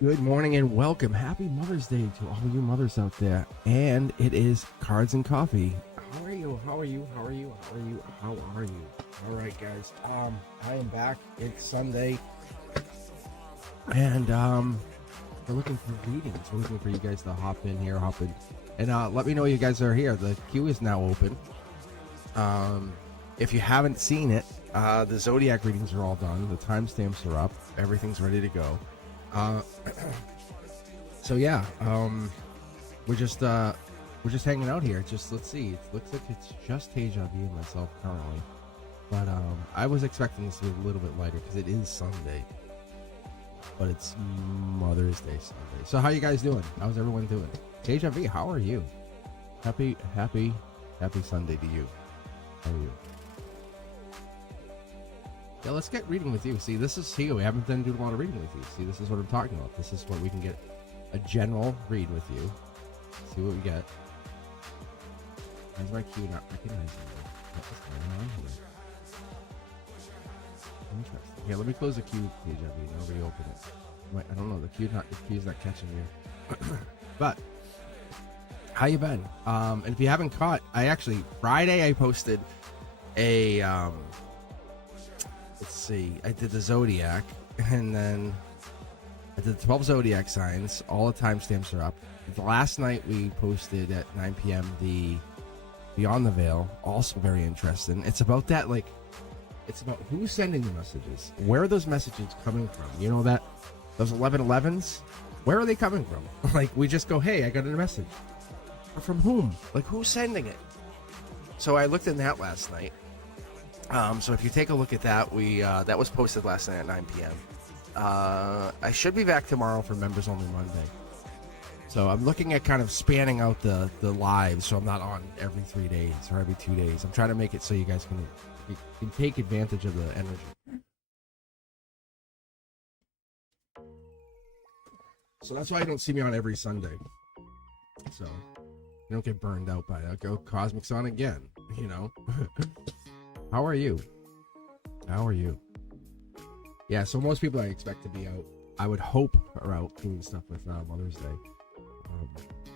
Good morning and welcome. Happy Mother's Day to all you mothers out there. And it is Cards and Coffee. How are you? How are you? How are you? How are you? How are you? All right, guys. I am back. It's Sunday. And we're looking for readings. We're looking for you guys to hop in here, and let me know you guys are here. The queue is now open. If you haven't seen it, the Zodiac readings are all done. The timestamps are up. Everything's ready to go. So yeah, we're just hanging out here. Let's see. It looks like it's just Deja V and myself currently, but I was expecting this to be a little bit lighter because it is Sunday, but it's Mother's Day Sunday. So how you guys doing? How's everyone doing? Deja V, how are you? Happy Sunday to you. How are you? Yeah, let's get reading with you. See, this is here. We haven't done a lot of reading with you. See, this is what I'm talking about. This is what we can get a general read with you. See what we get. Why's my cue not recognizing me? What's going on here? Interesting. Yeah, let me close the queue page up. I'll reopen it. Wait, I don't know. The queue's not catching you. But how you been? And if you haven't caught, Friday I posted a let's see, I did the Zodiac, and then I did the 12 Zodiac signs. All the timestamps are up. Last night we posted at 9 p.m. the Beyond the Veil, also very interesting. It's about that, it's about who's sending the messages. Where are those messages coming from? You know that? Those 1111s? Where are they coming from? We just go, hey, I got a message. Or from whom? Who's sending it? So I looked in that last night. So if you take a look at that, that was posted last night at 9 p.m. I should be back tomorrow for Members Only Monday. So I'm looking at kind of spanning out the lives, so I'm not on every 3 days or every 2 days. I'm trying to make it so you guys can take advantage of the energy. So that's why you don't see me on every Sunday. So you don't get burned out by it. I'll go Cosmic's on again, you know. How are you? Yeah, so most people I expect to be out, I would hope, are out doing stuff with Mother's Day.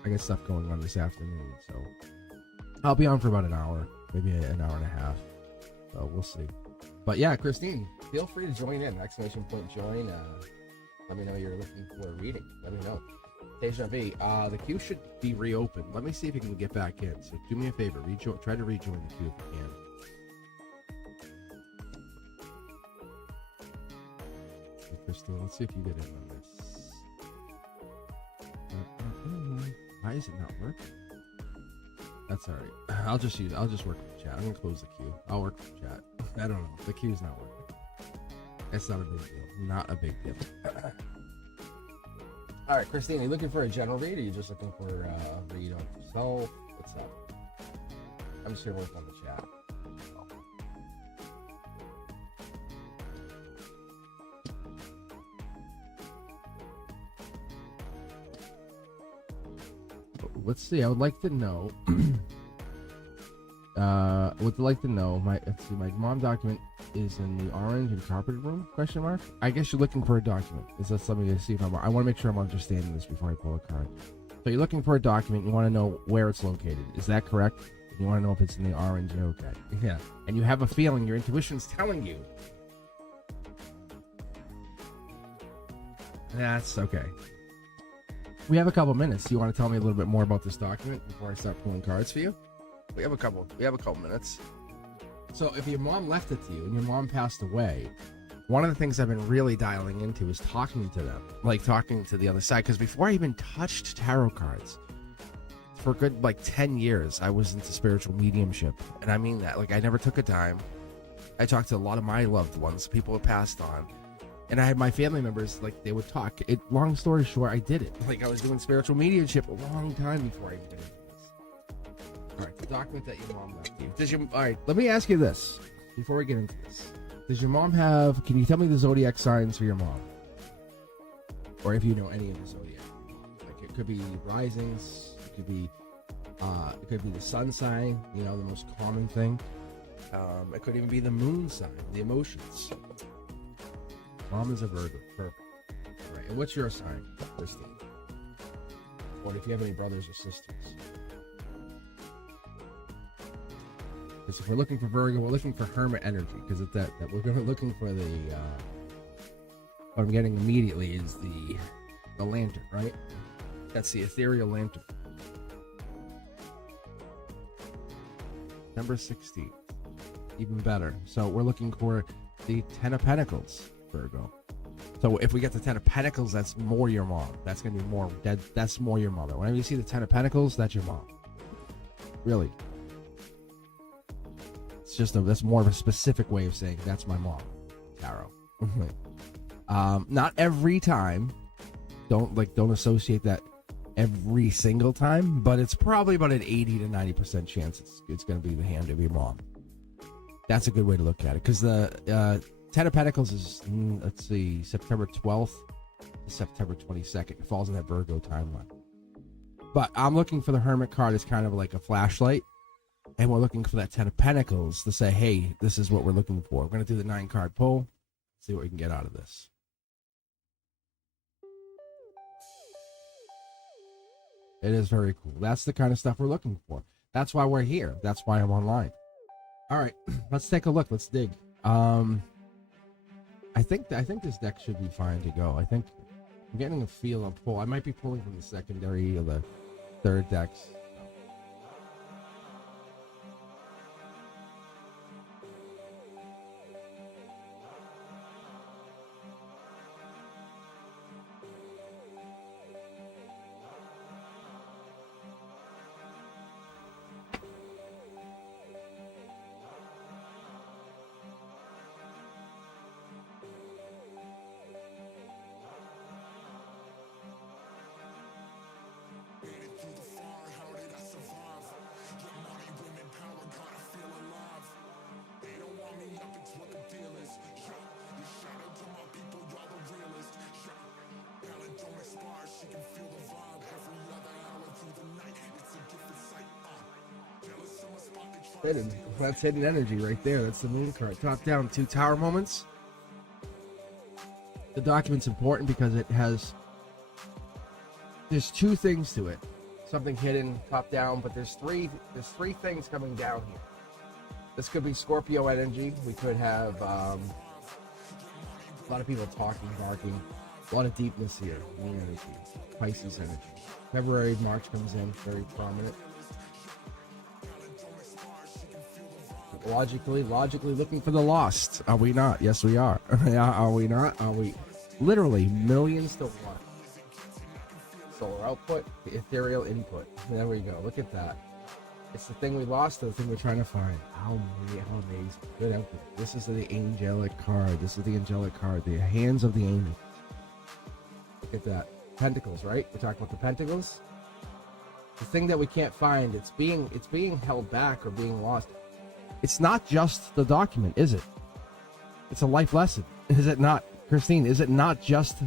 I got stuff going on this afternoon, so I'll be on for about an hour, maybe an hour and a half. So we'll see. But yeah, Christine, feel free to join in. ! Join. Let me know you're looking for a reading. Let me know. Deja V, the queue should be reopened. Let me see if you can get back in. So do me a favor, try to rejoin the queue if you can. Crystal, let's see if you get in on this. Why is it not working? That's all right. I'll just work with the chat. I'm gonna close the queue. I'll work with the chat. I don't know. The queue's not working. It's not a big deal. Not a big deal. All right, Christine, are you looking for a general read, or are you just looking for a read on yourself? What's up? I'm just gonna work on the chat. Let's see. I would like to know. My mom document is in the orange and carpeted room? ? I guess you're looking for a document. Is that something to see if I want to make sure I'm understanding this before I pull a card. So you're looking for a document. You want to know where it's located. Is that correct? You want to know if it's in the orange. Okay. Yeah. And you have a feeling. Your intuition's telling you. That's okay. We have a couple minutes. Do you want to tell me a little bit more about this document before I start pulling cards for you? We have a couple minutes. So if your mom left it to you and your mom passed away, one of the things I've been really dialing into is talking to them, like talking to the other side. Because before I even touched tarot cards, for a good 10 years, I was into spiritual mediumship. And I mean that. Like, I never took a dime. I talked to a lot of my loved ones, people who passed on. And I had my family members, like, they would talk. Long story short, I did it. Like, I was doing spiritual mediumship a long time before I even did this. All right, the document that your mom left you. All right, let me ask you this before we get into this. Does your mom have, can you tell me the zodiac signs for your mom? Or if you know any of the zodiac. Like, it could be risings, it could be the sun sign, the most common thing. It could even be the moon sign, the emotions. Mom is a Virgo. Perfect. All right. And what's your sign, Christine? Or if you have any brothers or sisters. Because if we're looking for Virgo, we're looking for Hermit energy. Because that we're looking for the. What I'm getting immediately is the lantern, right? That's the ethereal lantern. Number 16. Even better. So we're looking for the Ten of Pentacles, Virgo. So if we get the Ten of Pentacles, that's more your mom. That's going to be more dead. That's more your mother. Whenever you see the Ten of Pentacles, that's your mom. Really. It's just that's more of a specific way of saying that's my mom. Tarot. Not every time. Don't associate that every single time, but it's probably about an 80 to 90% chance it's going to be the hand of your mom. That's a good way to look at it, because the Ten of Pentacles is, let's see, September 12th to September 22nd. It falls in that Virgo timeline. But I'm looking for the Hermit card as kind of like a flashlight, and we're looking for that Ten of Pentacles to say, hey, this is what we're looking for. We're going to do the 9-card pull, see what we can get out of this. It is very cool. That's the kind of stuff we're looking for. That's why we're here. That's why I'm online. All right, let's take a look. Let's dig. I think this deck should be fine to go. I think I'm getting a feel of pull. I might be pulling from the secondary or the third decks. Hidden. That's hidden energy right there. That's the moon card. Top down, 2 tower moments. The document's important because there's 2 things to it. Something hidden, top down, but there's three things coming down here. This could be Scorpio energy. We could have a lot of people talking, barking. A lot of deepness here. Moon energy. Pisces energy. February, March comes in, very prominent. Logically looking for the lost. Are we not? Yes, we are. Are we not? Are we? Literally millions to one. Solar output, the ethereal input. There we go. Look at that. It's the thing we lost, or the thing we're trying to find. How amazing. Good output. This is the angelic card. This is the angelic card. The hands of the angel. Look at that. Pentacles, right? We're talking about the pentacles. The thing that we can't find, it's being held back or being lost. It's not just the document, is it? It's a life lesson. Is it not, Christine? Is it not just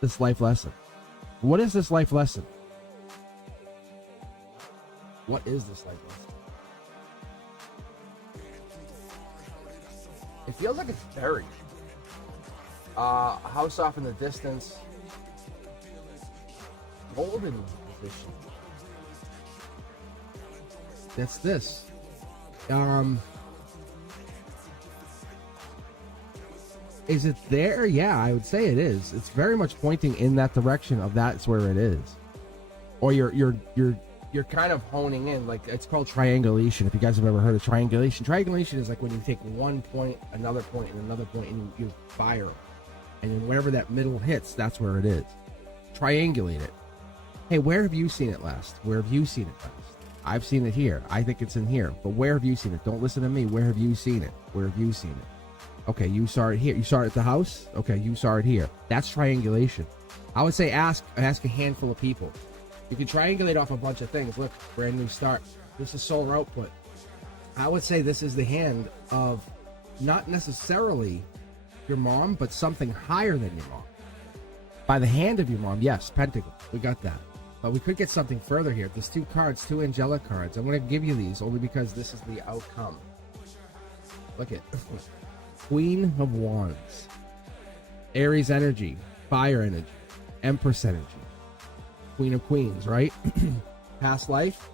this life lesson? What is this life lesson? What is this life lesson? It feels like it's buried. House off in the distance. golden position. That's this. Is it there? Yeah, I would say it is. It's very much pointing in that direction of that's where it is. Or you're kind of honing in, like it's called triangulation. If you guys have ever heard of triangulation. Triangulation is like when you take one point, another point, and another point, and you fire them. And then wherever that middle hits, that's where it is. Triangulate it. Hey, where have you seen it last? Where have you seen it last? I've seen it here. I think it's in here. But where have you seen it? Don't listen to me. Where have you seen it? Where have you seen it? Okay, you saw it here. You saw it at the house? Okay, you saw it here. That's triangulation. I would say ask a handful of people. You can triangulate off a bunch of things. Look, brand new start. This is solar output. I would say this is the hand of not necessarily your mom, but something higher than your mom. By the hand of your mom, yes, pentacle. We got that. But we could get something further here. There's two cards, two angelic cards. I'm going to give you these only because this is the outcome. Look at Queen of Wands, Aries energy, fire energy, Empress energy, Queen of Queens, right? Past life,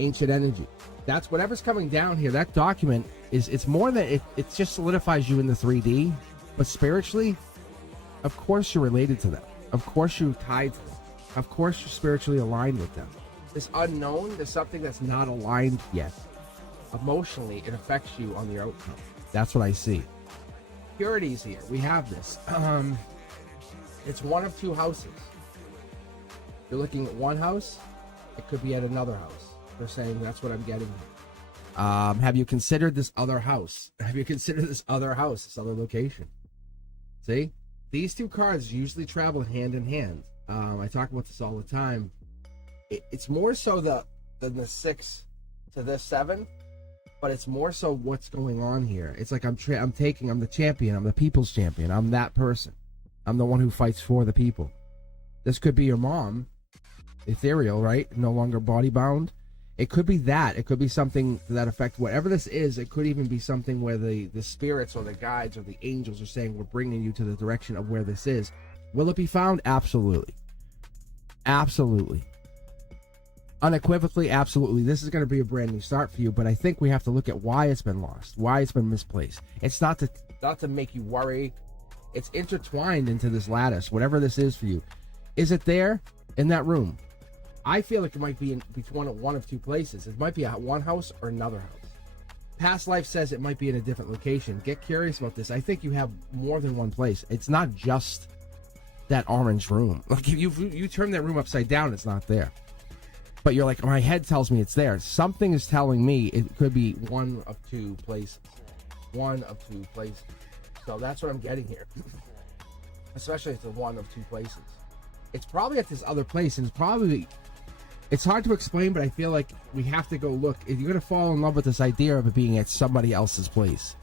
ancient energy. That's whatever's coming down here. That document it's more than it just solidifies you in the 3D, but spiritually, of course you're related to them. Of course you're tied to them. Of course you're spiritually aligned with them. This unknown is something that's not aligned yet. Emotionally, it affects you on the outcome. That's what I see. Purities here. We have this. It's one of two houses. You're looking at one house. It could be at another house. They're saying that's what I'm getting here. Have you considered this other house? Have you considered this other house, this other location? See? These two cards usually travel hand in hand. I talk about this all the time. It's more so than the 6 to the 7. But it's more so what's going on here. It's like I'm the champion. I'm the people's champion. I'm that person. I'm the one who fights for the people. This could be your mom, ethereal, right? No longer body bound. It could be that. It could be something to that effect. Whatever this is, it could even be something where the spirits or the guides or the angels are saying we're bringing you to the direction of where this is. Will it be found? Absolutely. Absolutely. Unequivocally, absolutely. This is going to be a brand new start for you, but I think we have to look at why it's been lost, why it's been misplaced. It's not to make you worry. It's intertwined into this lattice, whatever this is for you. Is it there in that room? I feel like it might be in between one of two places. It might be at one house or another house. Past life says it might be in a different location. Get curious about this. I think you have more than one place. It's not just that orange room. Like if you turn that room upside down, it's not there. But you're like, my head tells me it's there. Something is telling me it could be one of two places. One of two places. So that's what I'm getting here. Especially if it's one of two places. It's probably at this other place, and it's hard to explain, but I feel like we have to go look. If you're going to fall in love with this idea of it being at somebody else's place,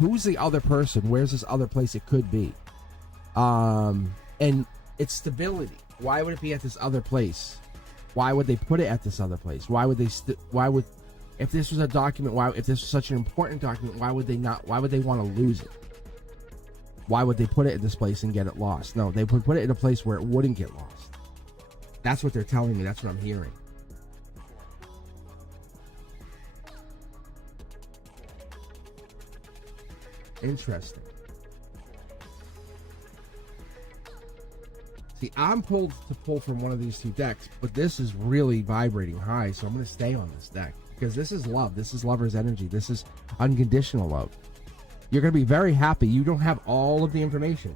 who's the other person? Where's this other place it could be? And it's stability. Why would it be at this other place? Why would they put it at this other place? Why would they? If this was a document, if this was such an important document, why would they want to lose it? Why would they put it in this place and get it lost? No, they would put it in a place where it wouldn't get lost. That's what they're telling me. That's what I'm hearing. Interesting. See, I'm pulled to pull from one of these two decks, but this is really vibrating high, so I'm going to stay on this deck. Because this is love. This is lover's energy. This is unconditional love. You're going to be very happy. You don't have all of the information.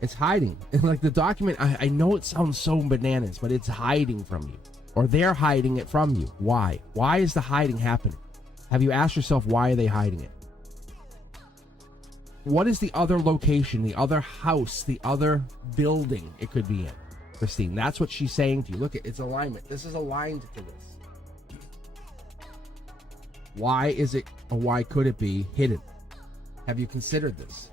It's hiding. Like the document, I know it sounds so bananas, but it's hiding from you. Or they're hiding it from you. Why? Why is the hiding happening? Have you asked yourself, why are they hiding it? What is the other location, the other house, the other building it could be in? Christine, that's what she's saying to you. Look, it's alignment. This is aligned to this. Why is it, or why could it be hidden? Have you considered this?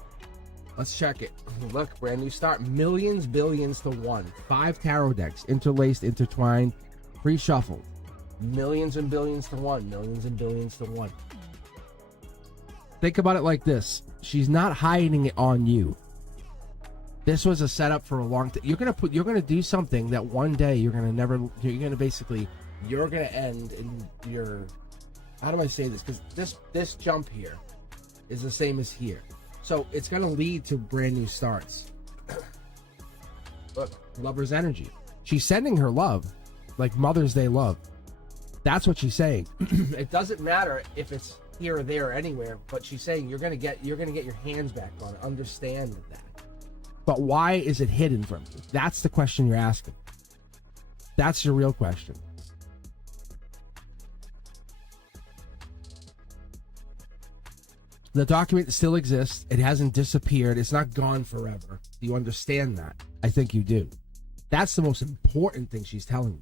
Let's check it. Look, brand new start. Millions, billions to one. 5 tarot decks, interlaced, intertwined, pre-shuffled. Millions and billions to one. Millions and billions to one. Think about it like this. She's not hiding it on you. This was a setup for a long time. You're gonna do something that one day you're gonna end in your, how do I say this? Because this jump here is the same as here. So it's gonna lead to brand new starts. Look, lover's energy. She's sending her love, like Mother's Day love. That's what she's saying. It doesn't matter if it's here or there or anywhere, but she's saying you're gonna get your hands back on it. Understand that. But why is it hidden from you? That's the question you're asking. That's your real question. The document still exists. It hasn't disappeared. It's not gone forever. Do you understand that? I think you do. That's the most important thing she's telling you.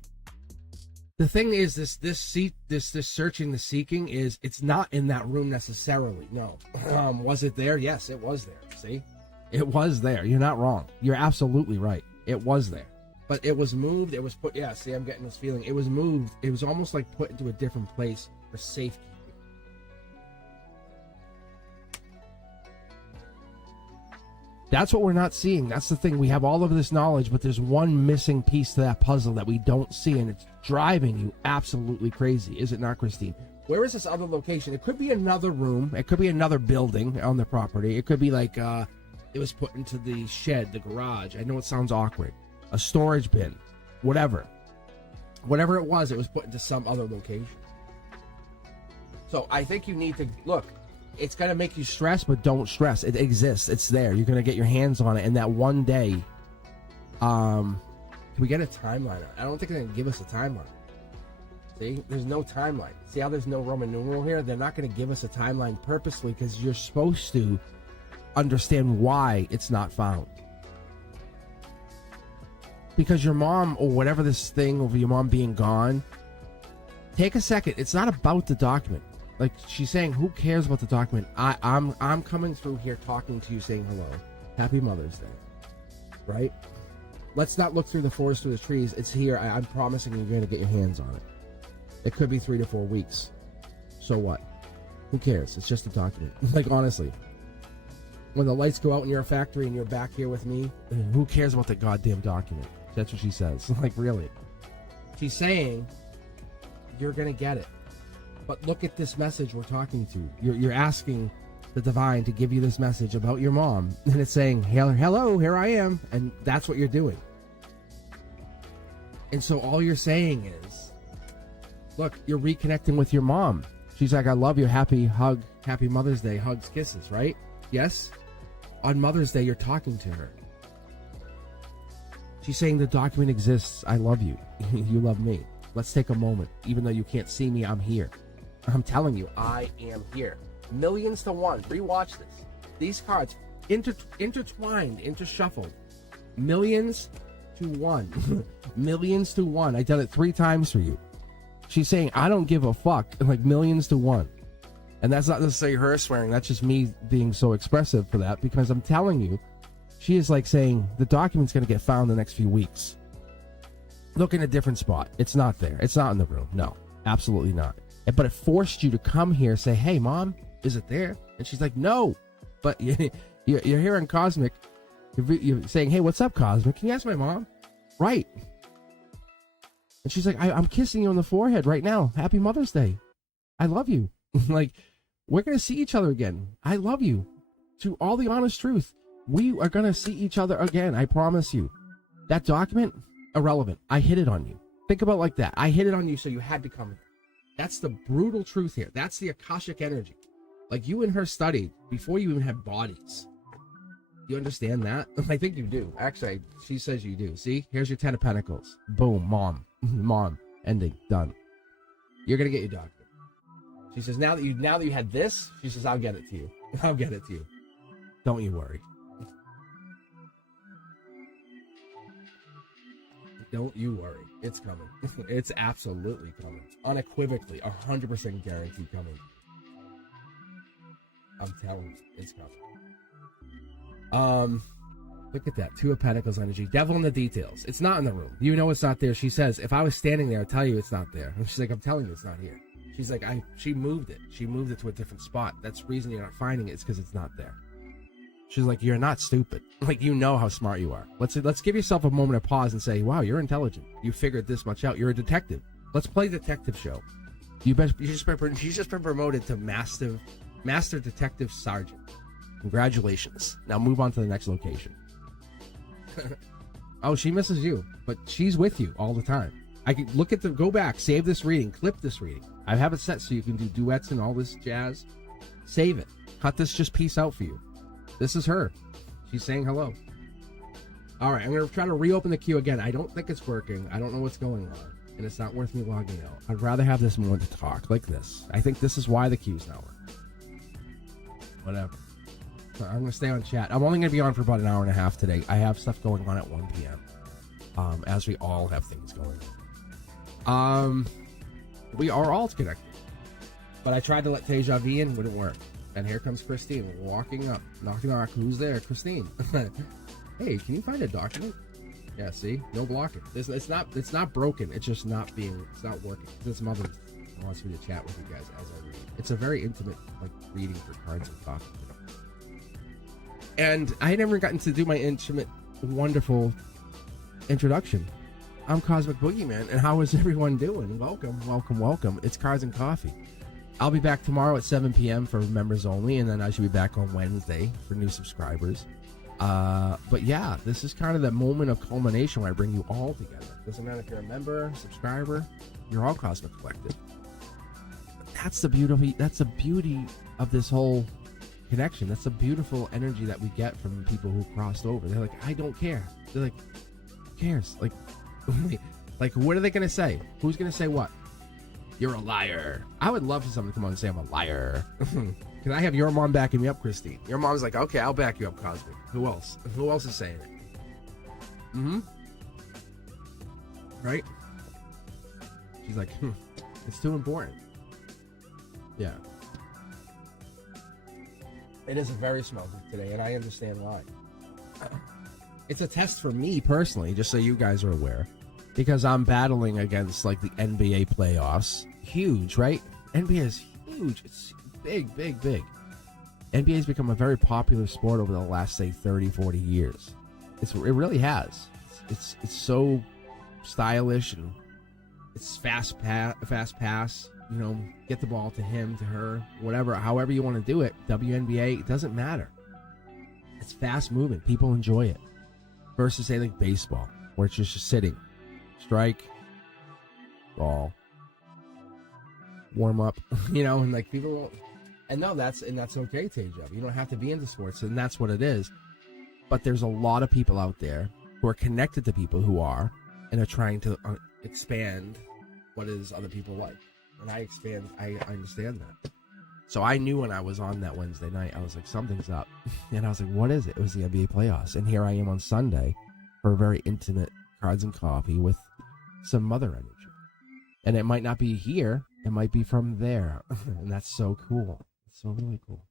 The thing is, this searching, the seeking is, it's not in that room necessarily. No. Was it there? Yes, it was there. See? It was there. You're not wrong. You're absolutely right. It was there. But it was moved. It was put... Yeah, see, I'm getting this feeling. It was moved. It was almost like put into a different place for safekeeping. That's what we're not seeing. That's the thing. We have all of this knowledge, but there's one missing piece to that puzzle that we don't see, and it's driving you absolutely crazy. Is it not, Christine? Where is this other location? It could be another room. It could be another building on the property. It could be like... it was put into the shed, the garage. I know it sounds awkward. A storage bin. Whatever. Whatever it was put into some other location. So I think you need to... Look, it's going to make you stress, but don't stress. It exists. It's there. You're going to get your hands on it. And that one day... Can we get a timeline? I don't think they're going to give us a timeline. See? There's no timeline. See how there's no Roman numeral here? They're not going to give us a timeline purposely because you're supposed to understand why it's not found. Because your mom, or whatever this thing over your mom being gone, take a second. It's not about the document. Like she's saying, who cares about the document? I'm coming through here talking to you, saying hello. Happy Mother's Day. Right? Let's not look through the forest, through the trees. It's here. I'm promising you're going to get your hands on it. It could be 3 to 4 weeks. So what? Who cares? It's just a document. Like, honestly. When the lights go out in your factory and you're back here with me, who cares about the goddamn document? That's what she says. Like, really. She's saying, you're going to get it. But look at this message we're talking to. You're asking the divine to give you this message about your mom. And it's saying, hello, here I am. And that's what you're doing. And so all you're saying is, look, you're reconnecting with your mom. She's like, I love you. Happy Mother's Day. Hugs, kisses, right? Yes? On Mother's Day, you're talking to her. She's saying the document exists. I love you. You love me. Let's take a moment. Even though you can't see me, I'm here. I'm telling you, I am here. Millions to one. Rewatch this. These cards, intertwined, intershuffled. Millions to one. Millions to one. I done it 3 times for you. She's saying, I don't give a fuck. Like millions to one. And that's not necessarily her swearing. That's just me being so expressive for that. Because I'm telling you, she is like saying, the document's going to get found in the next few weeks. Look in a different spot. It's not there. It's not in the room. No, absolutely not. But it forced you to come here and say, hey, Mom, is it there? And she's like, no. But you're here on Cosmic. You're saying, hey, what's up, Cosmic? Can you ask my mom? Right. And she's like, I'm kissing you on the forehead right now. Happy Mother's Day. I love you. Like, we're going to see each other again. I love you. To all the honest truth, we are going to see each other again. I promise you. That document, irrelevant. I hit it on you. Think about it like that. I hit it on you, so you had to come here. That's the brutal truth here. That's the Akashic energy. Like, you and her studied before you even had bodies. Do you understand that? I think you do. Actually, she says you do. See? Here's your 10 of Pentacles. Boom. Mom. Mom. Ending. Done. You're going to get your document. She says, now that you had this, she says, I'll get it to you. I'll get it to you. Don't you worry. Don't you worry. It's coming. It's absolutely coming. Unequivocally, 100% guaranteed coming. I'm telling you, it's coming. Look at that. 2 of Pentacles energy. Devil in the details. It's not in the room. You know it's not there. She says, if I was standing there, I'd tell you it's not there. And she's like, I'm telling you it's not here. She's like, she moved it. She moved it to a different spot. That's the reason you're not finding it. It's because it's not there. She's like, you're not stupid. Like, you know how smart you are. Let's give yourself a moment of pause and say, wow, you're intelligent. You figured this much out. You're a detective. Let's play detective show. She's just been promoted to master detective sergeant. Congratulations. Now move on to the next location. Oh, she misses you, but she's with you all the time. I can go back, save this reading, clip this reading. I have it set so you can do duets and all this jazz. Save it. Cut this just piece out for you. This is her. She's saying hello. All right, I'm going to try to reopen the queue again. I don't think it's working. I don't know what's going on, and it's not worth me logging out. I'd rather have this moment to talk like this. I think this is why the queue's not working. Whatever. So I'm going to stay on chat. I'm only going to be on for about an hour and a half today. I have stuff going on at 1 p.m. As we all have things going on. We are all connected. But I tried to let Teja V in, wouldn't work. And here comes Christine walking up, knocking on. Who's there? Christine. Hey, can you find a document? Yeah, see? No blocking. It's not broken. It's just not working. This mother wants me to chat with you guys as I read. It's a very intimate reading for cards and coffee. And I had never gotten to do my intimate, wonderful introduction. I'm Cosmic Boogeyman, and how is everyone doing? Welcome, welcome, welcome. It's Cards and Coffee. I'll be back tomorrow at 7 p.m. for members only, and then I should be back on Wednesday for new subscribers. But yeah, this is kind of the moment of culmination where I bring you all together. Doesn't matter if you're a member, subscriber, you're all Cosmic Collective. That's the beauty of this whole connection. That's the beautiful energy that we get from people who crossed over. They're like, I don't care. They're like, who cares? Like, what are they gonna say? Who's gonna say what? You're a liar. I would love for someone to come on and say I'm a liar. Can I have your mom backing me up, Christine? Your mom's like, okay, I'll back you up, Cosmic. Who else? Who else is saying it? Right? She's like, it's too important. Yeah. It is a very small group today, and I understand why. It's a test for me personally, just so you guys are aware, because I'm battling against the NBA playoffs. Huge, right? NBA is huge. It's big, big, big. NBA has become a very popular sport over the last, say, 30, 40 years. It really has. It's so stylish, and it's fast pass. You know, get the ball to him, to her, whatever, however you want to do it. WNBA, it doesn't matter. It's fast moving. People enjoy it. Versus, say, baseball, where it's just sitting. Strike, ball, warm up, and people won't. And no, that's okay, Teja. You don't have to be into sports, and that's what it is. But there's a lot of people out there who are connected to people who are, and are trying to expand what is other people like. And I understand that. So I knew when I was on that Wednesday night, I was like, something's up. And I was like, what is it? It was the NBA playoffs. And here I am on Sunday for a very intimate Cards and Coffee with some mother energy. And it might not be here. It might be from there. And that's so cool. It's so really cool.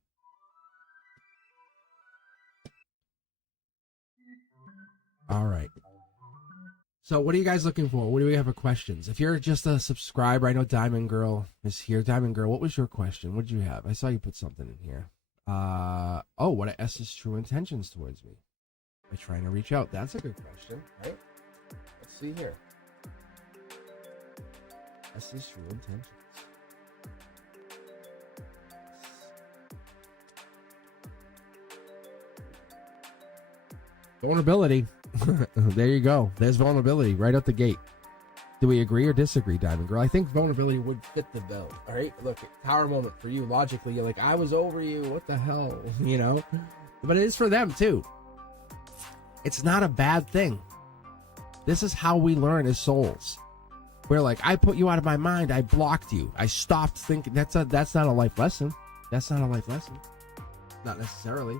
All right. So what are you guys looking for? What do we have for questions? If you're just a subscriber, I know Diamond Girl is here. Diamond Girl, what was your question? What did you have? I saw you put something in here. What are S's true intentions towards me? By trying to reach out. That's a good question, right? Let's see here. S's true intentions. Vulnerability. There you go. There's vulnerability right out the gate. Do we agree or disagree, Diamond Girl? I think vulnerability would fit the bill. All right, look, power moment for you. Logically, you're like, I was over you. What the hell, But it is for them too. It's not a bad thing. This is how we learn as souls. We're like, I put you out of my mind. I blocked you. I stopped thinking. That's not a life lesson. That's not a life lesson. Not necessarily.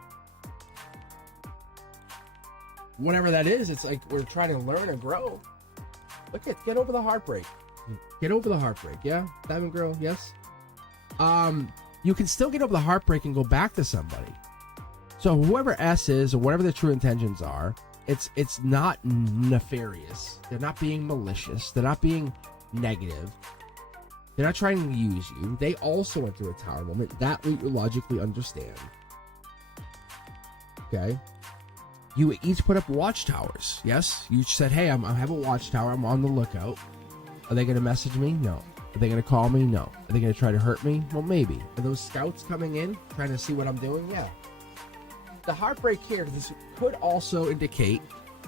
Whatever that is, it's like we're trying to learn and grow. Get over the heartbreak. Get over the heartbreak, yeah? Diamond Girl, yes? You can still get over the heartbreak and go back to somebody. So whoever S is, or whatever their true intentions are, it's not nefarious. They're not being malicious. They're not being negative. They're not trying to use you. They also went through a tower moment. That we logically understand. Okay. You each put up watchtowers. Yes? You said, hey, I have a watchtower. I'm on the lookout. Are they going to message me? No. Are they going to call me? No. Are they going to try to hurt me? Well, maybe. Are those scouts coming in, trying to see what I'm doing? Yeah. The heartbreak here, this could also indicate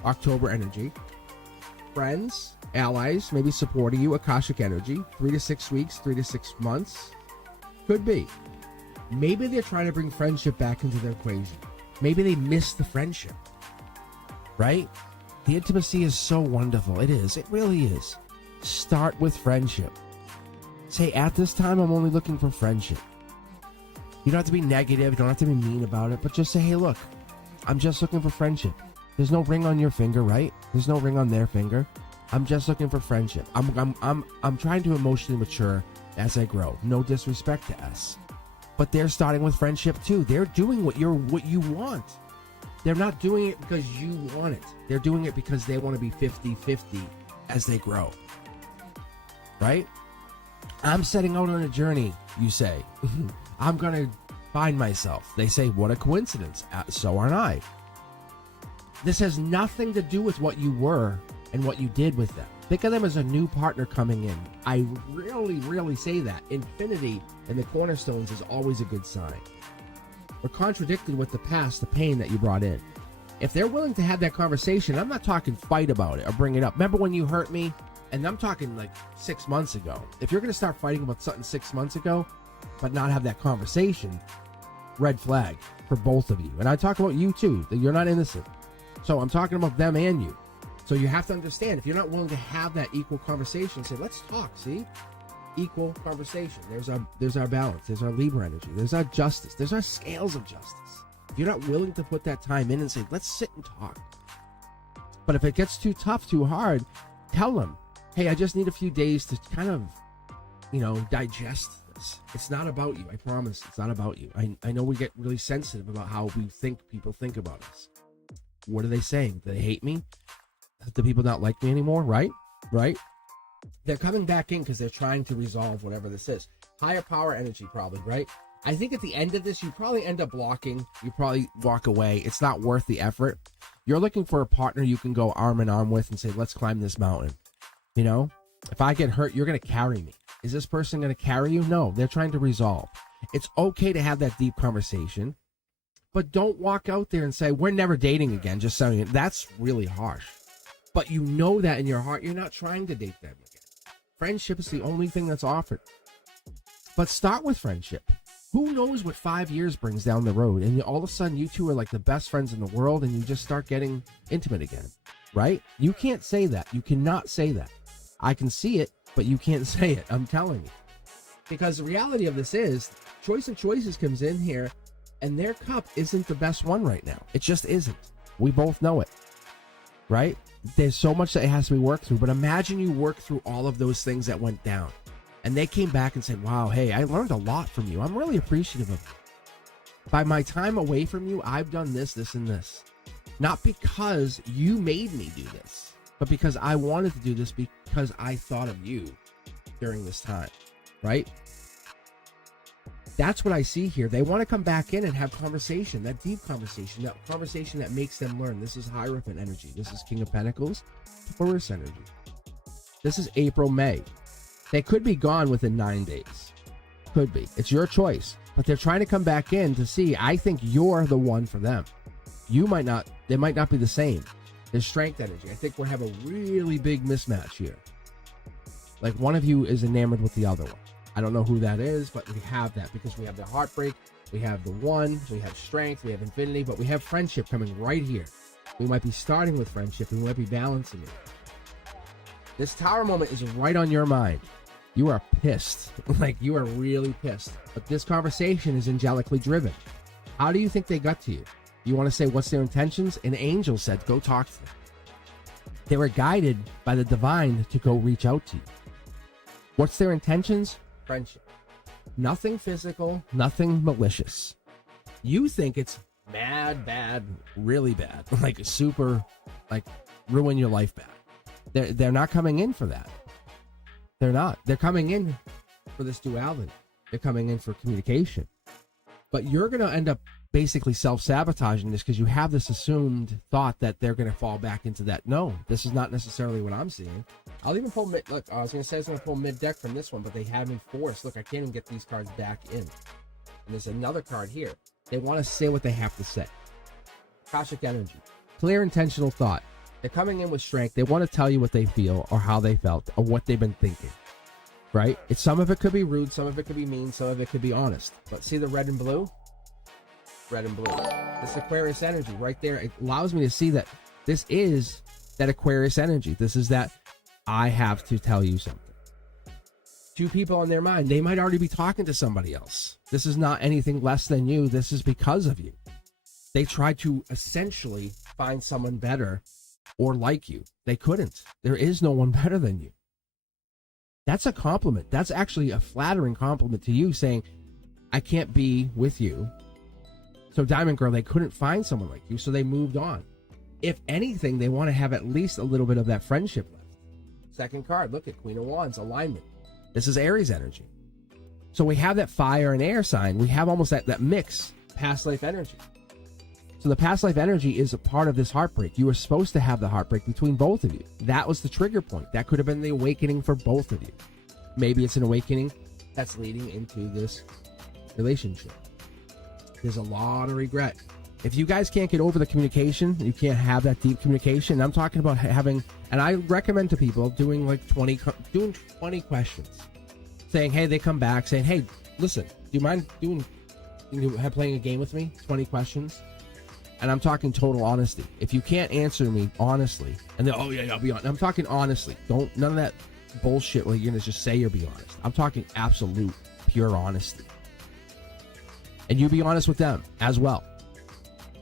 October energy. Friends, allies, maybe supporting you, Akashic energy. 3 to 6 weeks, 3 to 6 months. Could be. Maybe they're trying to bring friendship back into their equation. Maybe they miss the friendship. Right? The intimacy is so wonderful. It is. It really is. Start with friendship. Say, at this time, I'm only looking for friendship. You don't have to be negative. You don't have to be mean about it. But just say, hey, look, I'm just looking for friendship. There's no ring on your finger, right? There's no ring on their finger. I'm just looking for friendship. I'm trying to emotionally mature as I grow. No disrespect to us. But they're starting with friendship too. They're doing what you want. They're not doing it because you want it. They're doing it because they want to be 50-50 as they grow. Right? I'm setting out on a journey, you say. I'm going to find myself. They say, what a coincidence. So aren't I. This has nothing to do with what you were and what you did with them. Think of them as a new partner coming in. I really say that. Infinity in the cornerstones is always a good sign. We're contradicted with the past, the pain that you brought in. If they're willing to have that conversation, I'm not talking fight about it or bring it up. Remember when you hurt me? And I'm talking like 6 months ago. If you're going to start fighting about something 6 months ago, but not have that conversation, red flag for both of you. And I talk about you too, that you're not innocent. So I'm talking about them and you. So you have to understand, if you're not willing to have that equal conversation, say, let's talk, see? Equal conversation. There's our balance. There's our Libra energy. There's our justice. There's our scales of justice. If you're not willing to put that time in and say, let's sit and talk. But if it gets too tough, too hard, tell them, hey, I just need a few days to kind of, digest this. It's not about you. I promise. It's not about you. I know we get really sensitive about how we think people think about us. What are they saying? Do they hate me? Do people not like me anymore? Right? They're coming back in because they're trying to resolve whatever this is. Higher power energy, probably, right? I think at the end of this, you probably end up blocking. You probably walk away. It's not worth the effort. You're looking for a partner you can go arm in arm with and say, let's climb this mountain. If I get hurt, you're going to carry me. Is this person going to carry you? No, they're trying to resolve. It's okay to have that deep conversation, but don't walk out there and say, we're never dating again. Just saying it. That's really harsh. But you know that in your heart, you're not trying to date them again. Friendship is the only thing that's offered. But start with friendship. Who knows what 5 years brings down the road? And all of a sudden, you two are like the best friends in the world, and you just start getting intimate again, right? You can't say that. You cannot say that. I can see it, but you can't say it. I'm telling you. Because the reality of this is, Choice of Choices comes in here, and their cup isn't the best one right now. It just isn't. We both know it, right? There's so much that has to be worked through, but imagine you work through all of those things that went down. And they came back and said, wow, hey, I learned a lot from you. I'm really appreciative of you. By my time away from you, I've done this, this, and this. Not because you made me do this, but because I wanted to do this because I thought of you during this time, right? That's what I see here. They want to come back in and have conversation, that deep conversation, that conversation that makes them learn. This is Hierophant energy. This is King of Pentacles, Taurus energy. This is April, May. They could be gone within 9 days. Could be. It's your choice. But they're trying to come back in to see, I think you're the one for them. You might not, they might not be the same. There's strength energy. I think we'll have a really big mismatch here. Like one of you is enamored with the other one. I don't know who that is, but we have that because we have the heartbreak, we have the one, we have strength, we have infinity, but we have friendship coming right here. We might be starting with friendship, we might be balancing it. This tower moment is right on your mind. You are pissed. Like, you are really pissed. But this conversation is angelically driven. How do you think they got to you? You want to say, what's their intentions? An angel said, go talk to them. They were guided by the divine to go reach out to you. What's their intentions? Friendship. Nothing physical, nothing malicious. You think it's mad, bad, really bad. Like, super, like, ruin your life bad. They're not coming in for that. They're not. They're coming in for this duality. They're coming in for communication. But you're going to end up basically self-sabotaging this because you have this assumed thought that they're going to fall back into that. No, this is not necessarily what I'm seeing. I'll even pull mid. Look, I was going to say I was going to pull mid-deck from this one, but they had me forced. Look, I can't even get these cards back in. And there's another card here. They want to say what they have to say. Cosmic energy. Clear, intentional thought. They're coming in with strength. They want to tell you what they feel or how they felt or what they've been thinking. Right? Some of it could be rude, some of it could be mean, some of it could be honest. But see the red and blue? Red and blue. This Aquarius energy right there. It allows me to see that this is that Aquarius energy. This is that I have to tell you something. Two people on their mind. They might already be talking to somebody else. This is not anything less than you. This is because of you. They tried to essentially find someone better or like you. They couldn't. There is no one better than you. That's a compliment. That's actually a flattering compliment to you, saying, I can't be with you. So Diamond Girl, they couldn't find someone like you, so they moved on. If anything, they want to have at least a little bit of that friendship left. Second card, look at Queen of Wands, alignment. This is Aries energy. So we have that fire and air sign. We have almost that mix, past life energy. So the past life energy is a part of this heartbreak. You were supposed to have the heartbreak between both of you. That was the trigger point. That could have been the awakening for both of you. Maybe it's an awakening that's leading into this relationship. There's a lot of regret. If you guys can't get over the communication, you can't have that deep communication. I'm talking about having, and I recommend to people doing like 20 questions. Saying, hey, they come back saying, hey, listen, do you mind playing a game with me? 20 questions. And I'm talking total honesty. If you can't answer me honestly, and then, oh yeah, I'll be honest. I'm talking honestly. None of that bullshit where you're gonna just say you're being honest. I'm talking absolute, pure honesty. And you be honest with them as well.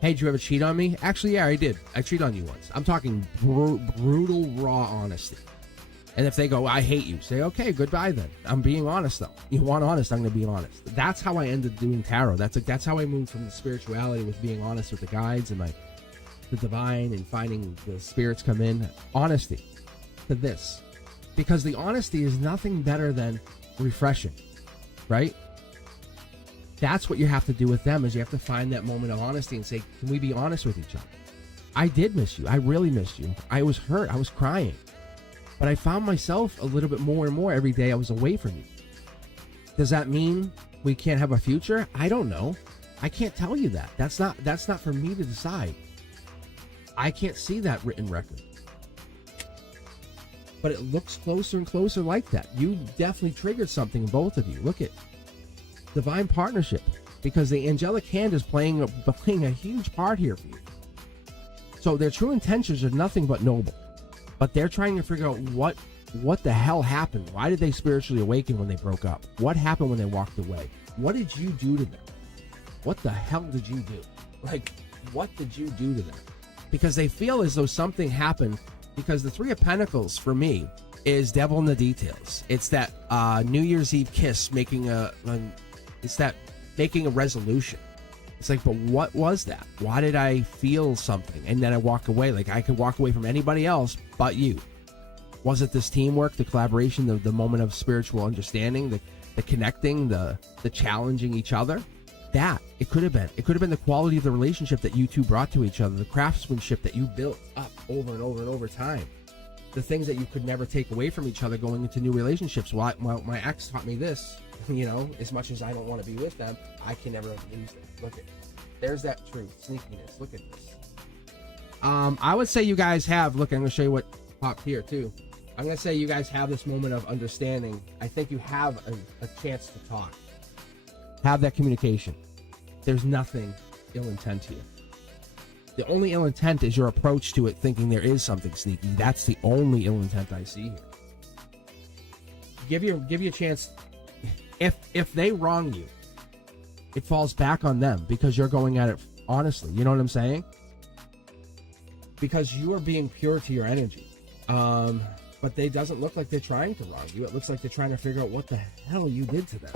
Hey, did you ever cheat on me? Actually, yeah, I did. I cheated on you once. I'm talking brutal, raw honesty. And if they go, I hate you, say, okay, goodbye then. I'm being honest though. You want honest, I'm going to be honest. That's how I ended doing tarot. That's how I moved from the spirituality with being honest with the guides and the divine and finding the spirits come in. Honesty to this. Because the honesty is nothing better than refreshing, right? That's what you have to do with them, is you have to find that moment of honesty and say, can we be honest with each other? I did miss you. I really missed you. I was hurt. I was crying. But I found myself a little bit more and more every day I was away from you. Does that mean we can't have a future? I don't know. I can't tell you that. That's not for me to decide. I can't see that written record. But it looks closer and closer like that. You definitely triggered something in both of you. Look at divine partnership, because the angelic hand is playing a huge part here for you. So their true intentions are nothing but noble. But they're trying to figure out what the hell happened. Why did they spiritually awaken when they broke up? What happened when they walked away? What did you do to them? What the hell did you do? Like, what did you do to them? Because they feel as though something happened, because the Three of Pentacles for me is devil in the details. It's that New Year's Eve kiss making a resolution. It's like, but what was that? Why did I feel something? And then I walk away. Like, I could walk away from anybody else but you. Was it this teamwork, the collaboration, the moment of spiritual understanding, the connecting, the challenging each other? That, it could have been. It could have been the quality of the relationship that you two brought to each other, the craftsmanship that you built up over and over and over time. The things that you could never take away from each other going into new relationships. Well, my ex taught me this. You know, as much as I don't want to be with them, I can never lose them. Look at, there's that truth, sneakiness. Look at this. I would say you guys have, look, I'm going to show you what popped here too. I'm going to say you guys have this moment of understanding. I think you have a chance to talk. Have that communication. There's nothing ill intent here. The only ill intent is your approach to it, thinking there is something sneaky. That's the only ill intent I see here. Give you a chance. If they wrong you, it falls back on them because you're going at it honestly. You know what I'm saying? Because you are being pure to your energy. But they doesn't look like they're trying to wrong you. It looks like they're trying to figure out what the hell you did to them.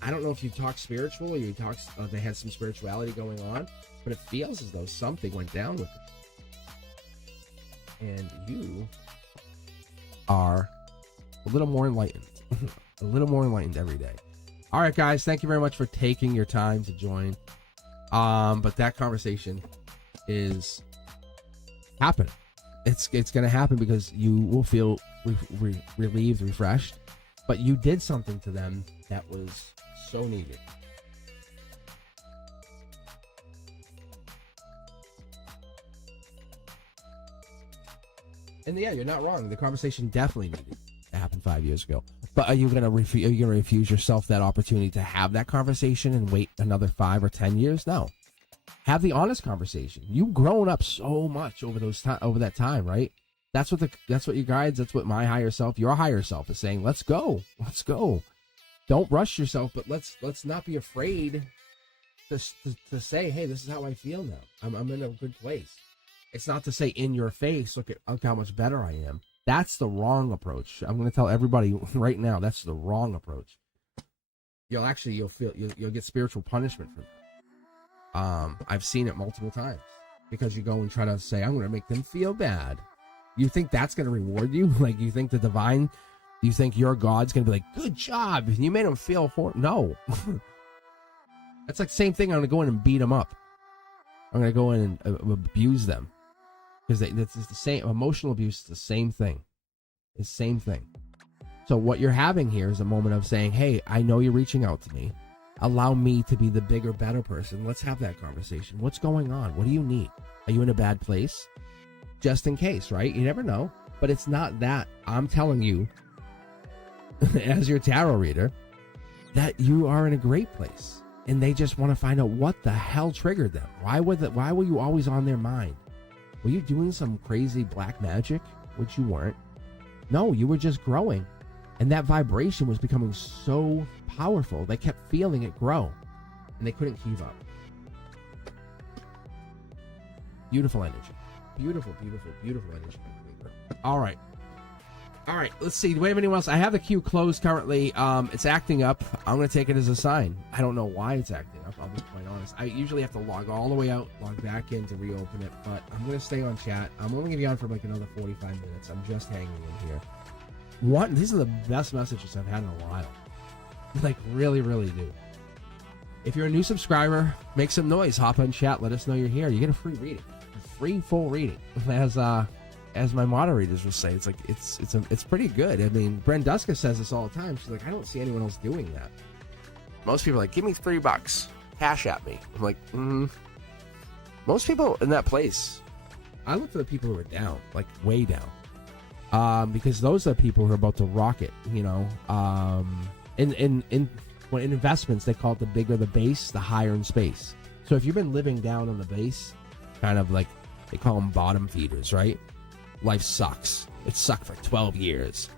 I don't know if you talk spiritual or you talk, they had some spirituality going on, but it feels as though something went down with it. And you are a little more enlightened. A little more enlightened every day. All right, guys, thank you very much for taking your time to join. But that conversation is happening. It's going to happen because you will feel relieved, refreshed, but you did something to them that was so needed. And yeah, you're not wrong. The conversation definitely needed to happen 5 years ago. But are you gonna refuse yourself that opportunity to have that conversation and wait another 5 or 10 years? No. Have the honest conversation. You've grown up so much over that time, right? That's what you guys. That's what my higher self, your higher self, is saying. Let's go. Don't rush yourself, but let's not be afraid to say, hey, this is how I feel now. I'm in a good place. It's not to say in your face, look how much better I am. That's the wrong approach. I'm going to tell everybody right now, that's the wrong approach. You'll get spiritual punishment for that. I've seen it multiple times because you go and try to say, I'm going to make them feel bad. You think that's going to reward you? Like, you think you think your God's going to be like, good job, you made them feel horrible. No. That's like the same thing. I'm going to go in and beat them up. I'm going to go in and abuse them. Because it's the same. Emotional abuse is the same thing. It's the same thing. So what you're having here is a moment of saying, hey, I know you're reaching out to me. Allow me to be the bigger, better person. Let's have that conversation. What's going on? What do you need? Are you in a bad place? Just in case, right? You never know. But it's not that. I'm telling you, as your tarot reader, that you are in a great place. And they just want to find out what the hell triggered them. Why were you always on their mind? Were you doing some crazy black magic? Which you weren't. No, you were just growing. And that vibration was becoming so powerful. They kept feeling it grow. And they couldn't keep up. Beautiful energy. Beautiful, beautiful, beautiful energy. All right. Let's see. Do we have anyone else? I have the queue closed currently. It's acting up. I'm going to take it as a sign. I don't know why it's acting up. I'll be quite honest. I usually have to log all the way out, log back in to reopen it, but I'm going to stay on chat. I'm only going to be on for like another 45 minutes. I'm just hanging in here. These are the best messages I've had in a while. Like, really, really do. If you're a new subscriber, make some noise. Hop on chat. Let us know you're here. You get a free reading. A free full reading. As my moderators will say, it's like it's pretty good. I mean, Brenduska says this all the time. She's like, I don't see anyone else doing that. Most people are like, give me $3, cash at me. I'm like, Most people in that place, I look for the people who are down, like way down, because those are people who are about to rocket. You know, in investments, they call it the bigger the base, the higher in space. So if you've been living down on the base, kind of like they call them bottom feeders, right? Life sucks. It sucked for 12 years.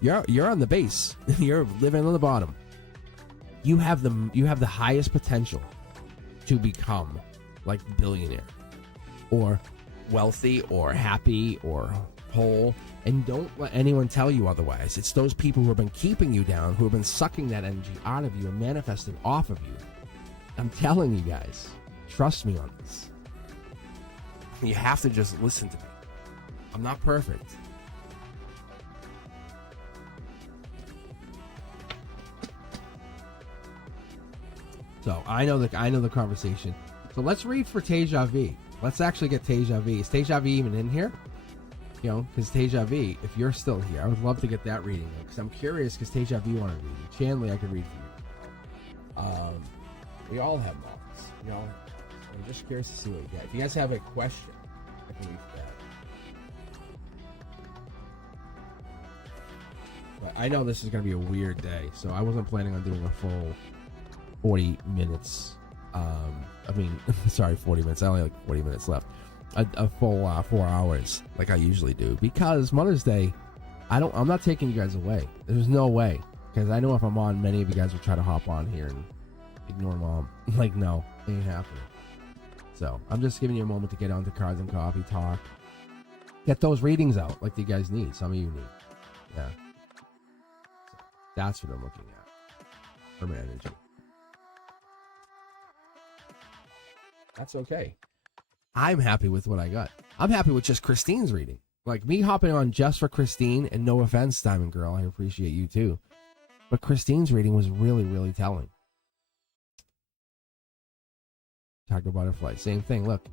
You're on the base. You're living on the bottom. You have the highest potential to become like billionaire or wealthy or happy or whole, and don't let anyone tell you otherwise. It's those people who have been keeping you down, who have been sucking that energy out of you and manifesting off of you. I'm telling you guys, trust me on this. You have to just listen to me. I'm not perfect. So I know the conversation. So let's read for Teja V. Let's actually get Teja V. Is Teja V even in here? You know, because Teja V, if you're still here, I would love to get that reading. Because I'm curious, because Teja V wanted to read you. Chandler, I could read for you. We all have moments. You know, I'm just curious to see what you get. If you guys have a question, I can read for that. But I know this is going to be a weird day, so I wasn't planning on doing a full 40 minutes. 40 minutes. I only have like 40 minutes left. A full 4 hours, like I usually do, because Mother's Day, I'm not taking you guys away. There's no way, because I know if I'm on, many of you guys will try to hop on here and ignore Mom. Like, no, it ain't happening. So I'm just giving you a moment to get onto Cards and Coffee Talk, get those readings out, like you guys need. Some of you need. Yeah. So that's what I'm looking at for my energy. That's okay. I'm happy with what I got. I'm happy with just Christine's reading. Like, me hopping on just for Christine, and no offense, Diamond Girl, I appreciate you too. But Christine's reading was really, really telling. Tiger butterfly, same thing. Look,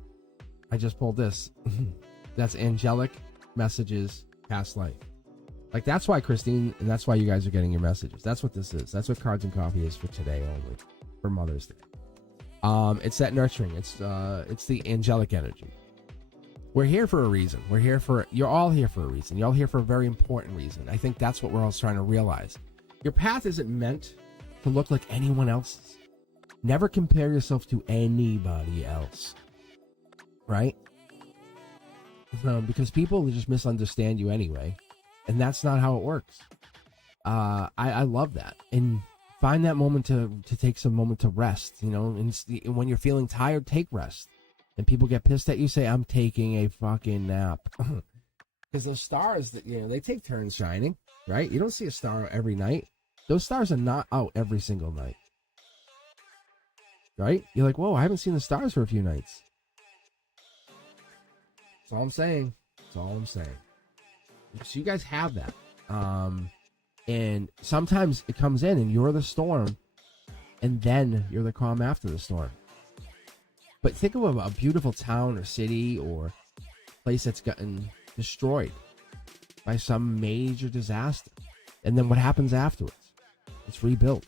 I just pulled this. That's angelic messages, past life. Like, that's why Christine, and that's why you guys are getting your messages. That's what this is. That's what Cards and Coffee is for today only, for Mother's Day. It's that nurturing. It's the angelic energy. We're here for a reason. You're all here for a reason. You're all here for a very important reason. I think that's what we're all trying to realize. Your path isn't meant to look like anyone else's. Never compare yourself to anybody else. Right? Because people just misunderstand you anyway. And that's not how it works. I love that. And find that moment to take some moment to rest. You know, and when you're feeling tired, take rest. And people get pissed at you, say, I'm taking a fucking nap. Because those stars, they take turns shining, right? You don't see a star every night. Those stars are not out every single night. Right? You're like, whoa, I haven't seen the stars for a few nights. That's all I'm saying. So you guys have that. And sometimes it comes in and you're the storm, and then you're the calm after the storm. But think of a beautiful town or city or place that's gotten destroyed by some major disaster. And then what happens afterwards? It's rebuilt.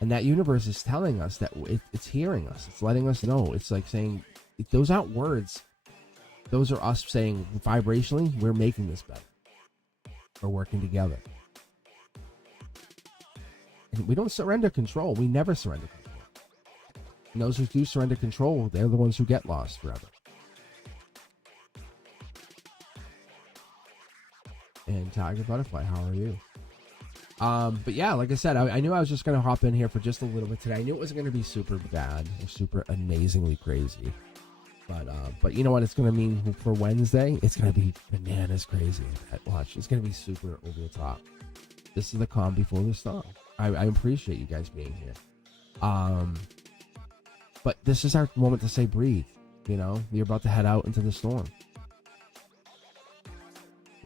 And that universe is telling us that it's hearing us. It's letting us know. It's like saying, those aren't words. Those are us saying, vibrationally, we're making this better. We're working together. And we don't surrender control. We never surrender control. And those who do surrender control, they're the ones who get lost forever. And Tiger Butterfly, how are you? But yeah, like I said, I knew I was just going to hop in here for just a little bit today. I knew it wasn't going to be super bad or super amazingly crazy. But you know what it's going to mean for Wednesday? It's going to be bananas crazy. Watch. It's going to be super over the top. This is the calm before the storm. I appreciate you guys being here. But this is our moment to say breathe. You know, you're about to head out into the storm.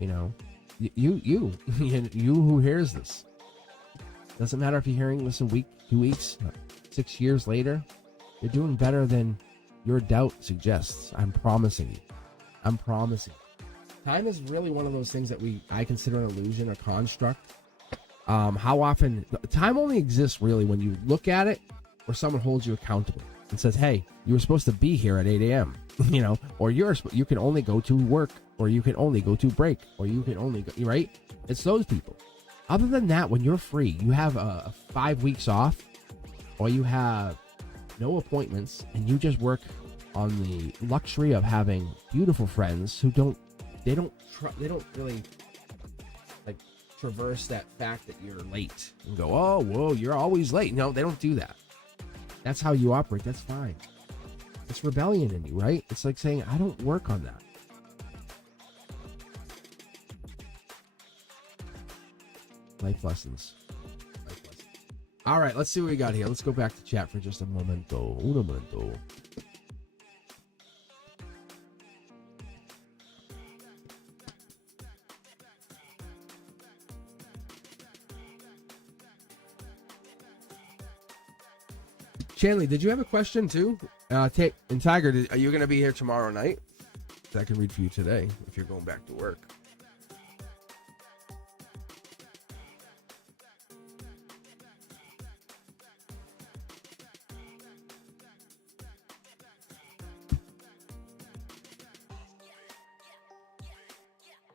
You know, you who hears this. Doesn't matter if you're hearing this a week, 2 weeks, 6 years later. You're doing better than your doubt suggests. I'm promising you. Time is really one of those things that I consider an illusion, a construct. How often time only exists really when you look at it, or someone holds you accountable and says, "Hey, you were supposed to be here at 8 a.m." You know, or you can only go to work, or you can only go to break, or you can only go, right? It's those people. Other than that, when you're free, you have 5 weeks off, or you have no appointments, and you just work on the luxury of having beautiful friends who don't really like traverse that fact that you're late and go, oh, whoa, you're always late. No, they don't do that. That's how you operate. That's fine. It's rebellion in you, right? It's like saying, I don't work on that. Life lessons. All right, let's see what we got here. Let's go back to chat for just a momento. Un momento. Chanley, did you have a question too? And Tiger, are you going to be here tomorrow night? I can read for you today if you're going back to work.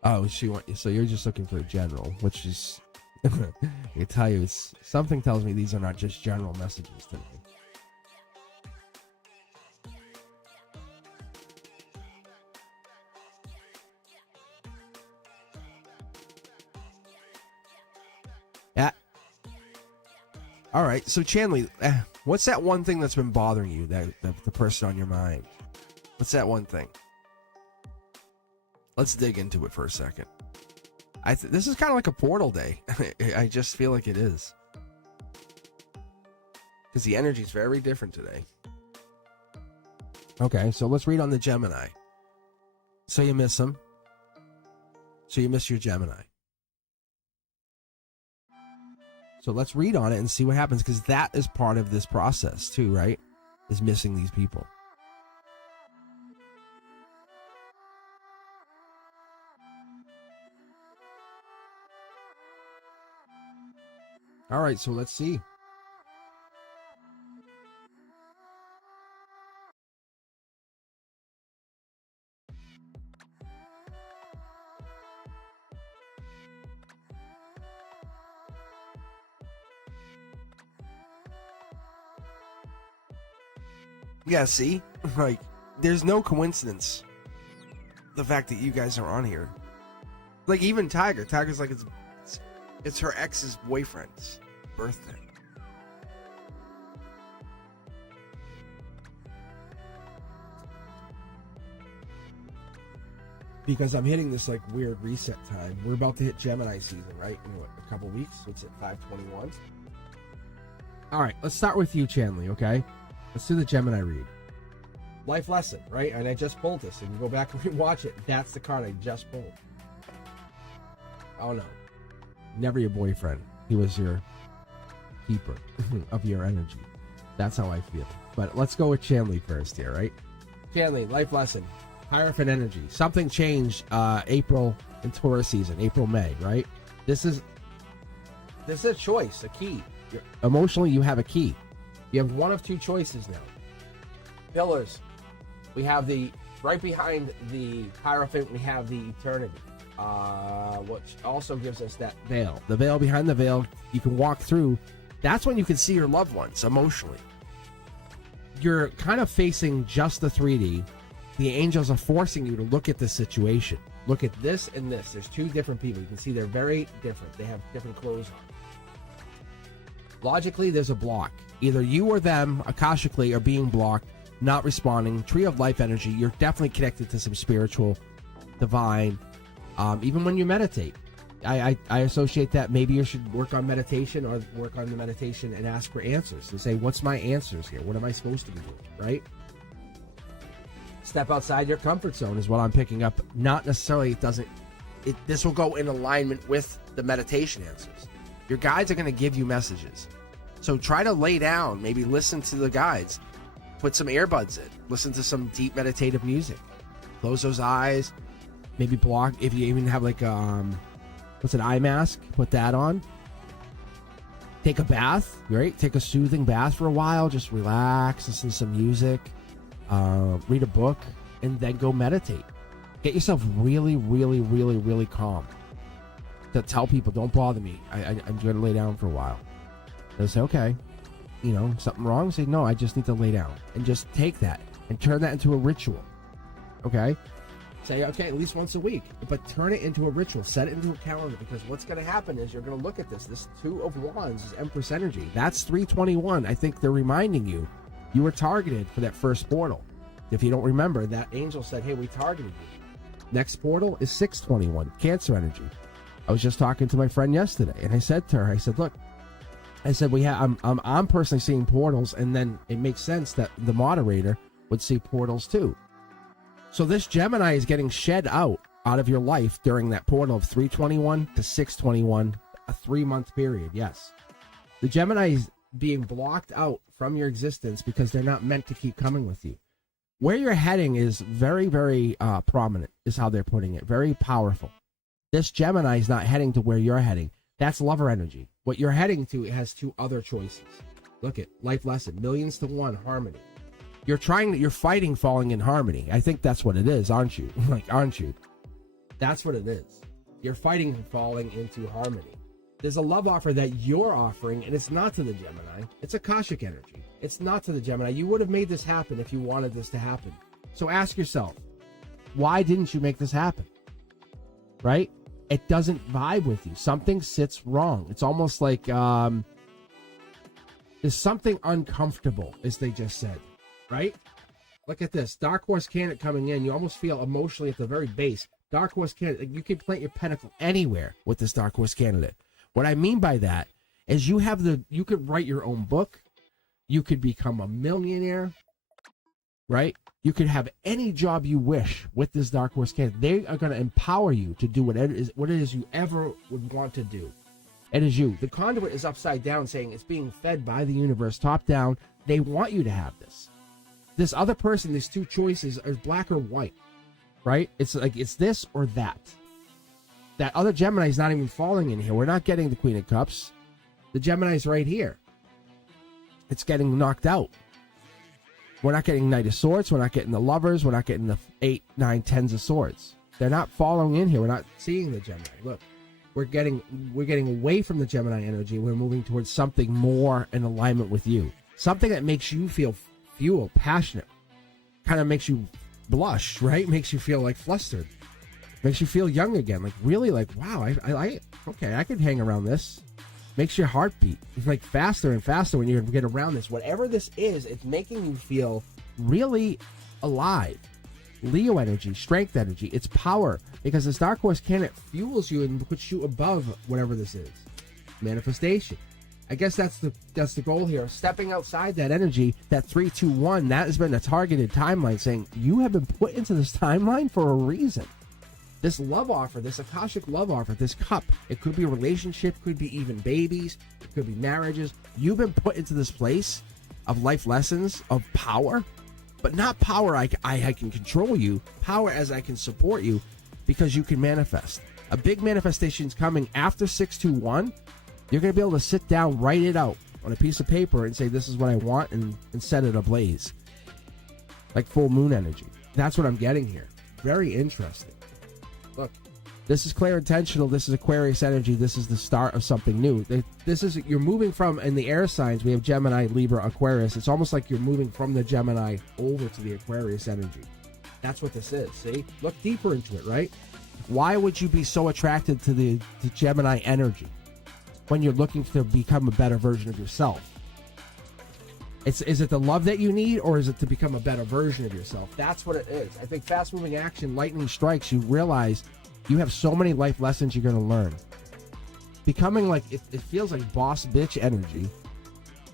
Oh, so you're just looking for a general, which is, I tell you, something tells me these are not just general messages to me. Yeah. All right, so Chanley, what's that one thing that's been bothering you, that the person on your mind? What's that one thing? Let's dig into it for a second. This is kind of like a portal day. I just feel like it is. Because the energy is very different today. Okay, so let's read on the Gemini. So you miss him. So you miss your Gemini. So let's read on it and see what happens, because that is part of this process too, right? Is missing these people. All right, so let's see. Yeah, see? Like, there's no coincidence. The fact that you guys are on here. Like, even Tiger. Tiger's like, it's her ex's boyfriend's birthday. Because I'm hitting this, like, weird reset time. We're about to hit Gemini season, right? In what, a couple weeks? What's it, 5/21? All right, let's start with you, Chanley, okay? Let's do the Gemini read. Life lesson, right? And I just pulled this. And you go back and rewatch it. That's the card I just pulled. Oh, no. Never your boyfriend. He was your keeper of your energy. That's how I feel. But let's go with Chanley first here, right? Chanley, life lesson. Hierophant energy. Something changed April in Taurus season. April, May, right? This is a choice, a key. Emotionally, you have a key. You have one of two choices now. Pillars. We have the, right behind the Hierophant, we have the Eternity. Which also gives us that veil. The veil behind the veil, you can walk through. That's when you can see your loved ones emotionally. You're kind of facing just the 3D. The angels are forcing you to look at the situation. Look at this and this. There's two different people. You can see they're very different. They have different clothes on. Logically, there's a block. Either you or them, akashically, are being blocked, not responding. Tree of life energy, you're definitely connected to some spiritual, divine. Even when you meditate, I associate that maybe you should work on meditation, or work on the meditation and ask for answers. And say, what's my answers here? What am I supposed to be doing, right? Step outside your comfort zone is what I'm picking up. Not necessarily, this will go in alignment with the meditation answers. Your guides are going to give you messages. So try to lay down, maybe listen to the guides, put some earbuds in, listen to some deep meditative music, close those eyes, maybe block, if you even have like what's an eye mask, put that on. Take a bath, right? Take a soothing bath for a while, just relax, listen to some music, read a book, and then go meditate. Get yourself really, really, really, really calm. To tell people, don't bother me. I'm going to lay down for a while. They'll say, okay, something wrong? Say, no, I just need to lay down. And just take that and turn that into a ritual. Okay? Say, okay, at least once a week. But turn it into a ritual. Set it into a calendar, because what's going to happen is you're going to look at this. This Two of Wands is Empress energy. That's 321. I think they're reminding you were targeted for that first portal. If you don't remember, that angel said, hey, we targeted you. Next portal is 621, Cancer energy. I was just talking to my friend yesterday, and I said to her, I said, look, I'm personally seeing portals, and then it makes sense that the moderator would see portals too. So this Gemini is getting shed out of your life during that portal of 321 to 621, a 3-month period. Yes, the Gemini is being blocked out from your existence because they're not meant to keep coming with you. Where you're heading is very, very prominent, is how they're putting it. Very powerful. This Gemini is not heading to where you're heading. That's lover energy. What you're heading to has two other choices. Look at life lesson, millions to one, harmony. You're fighting falling in harmony. I think that's what it is, aren't you? Aren't you? That's what it is. You're fighting falling into harmony. There's a love offer that you're offering, and it's not to the Gemini. It's Akashic energy. It's not to the Gemini. You would have made this happen if you wanted this to happen. So ask yourself, why didn't you make this happen? Right? It doesn't vibe with you. Something sits wrong. It's almost like there's something uncomfortable, as they just said. Right? Look at this. Dark Horse Candidate coming in. You almost feel emotionally at the very base. Dark Horse Candidate. You can plant your pentacle anywhere with this Dark Horse Candidate. What I mean by that is you could write your own book. You could become a millionaire. Right? You could have any job you wish with this Dark Horse Candidate. They are going to empower you to do what it is you ever would want to do. It is you. The conduit is upside down, saying it's being fed by the universe, top down. They want you to have this. This other person, these two choices are black or white, right? It's like it's this or that. That other Gemini is not even falling in here. We're not getting the Queen of Cups. The Gemini's right here. It's getting knocked out. We're not getting Knight of Swords. We're not getting the Lovers. We're not getting the 8, 9, 10s of Swords. They're not following in here. We're not seeing the Gemini. Look, we're getting away from the Gemini energy. We're moving towards something more in alignment with you. Something that makes you feel fuel, passionate. Kind of makes you blush, right? Makes you feel like flustered. Makes you feel young again. Like really like, wow, I could hang around this. Makes your heart beat. It's like faster and faster when you get around this. Whatever this is, it's making you feel really alive. Leo energy, strength energy, it's power. Because this Dark Horse Planet fuels you and puts you above whatever this is. Manifestation. I guess that's the goal here. Stepping outside that energy, that 3, 2, 1, that has been a targeted timeline saying you have been put into this timeline for a reason. This love offer, this Akashic love offer, this cup, it could be a relationship, could be even babies, it could be marriages. You've been put into this place of life lessons, of power, but not power I can control you, power as I can support you because you can manifest. A big manifestation is coming after 621. You're going to be able to sit down, write it out on a piece of paper and say, this is what I want, and set it ablaze. Like full moon energy. That's what I'm getting here. Very interesting. Look, this is clear intentional. This is Aquarius energy. This is the start of something new. This is, you're moving from, in the air signs, we have Gemini, Libra, Aquarius. It's almost like you're moving from the Gemini over to the Aquarius energy. That's what this is, see? Look deeper into it, right? Why would you be so attracted to the Gemini energy when you're looking to become a better version of yourself? Is it the love that you need, or is it to become a better version of yourself? That's what it is. I think fast-moving action, lightning strikes, you realize you have so many life lessons you're going to learn. Becoming like, it feels like boss bitch energy.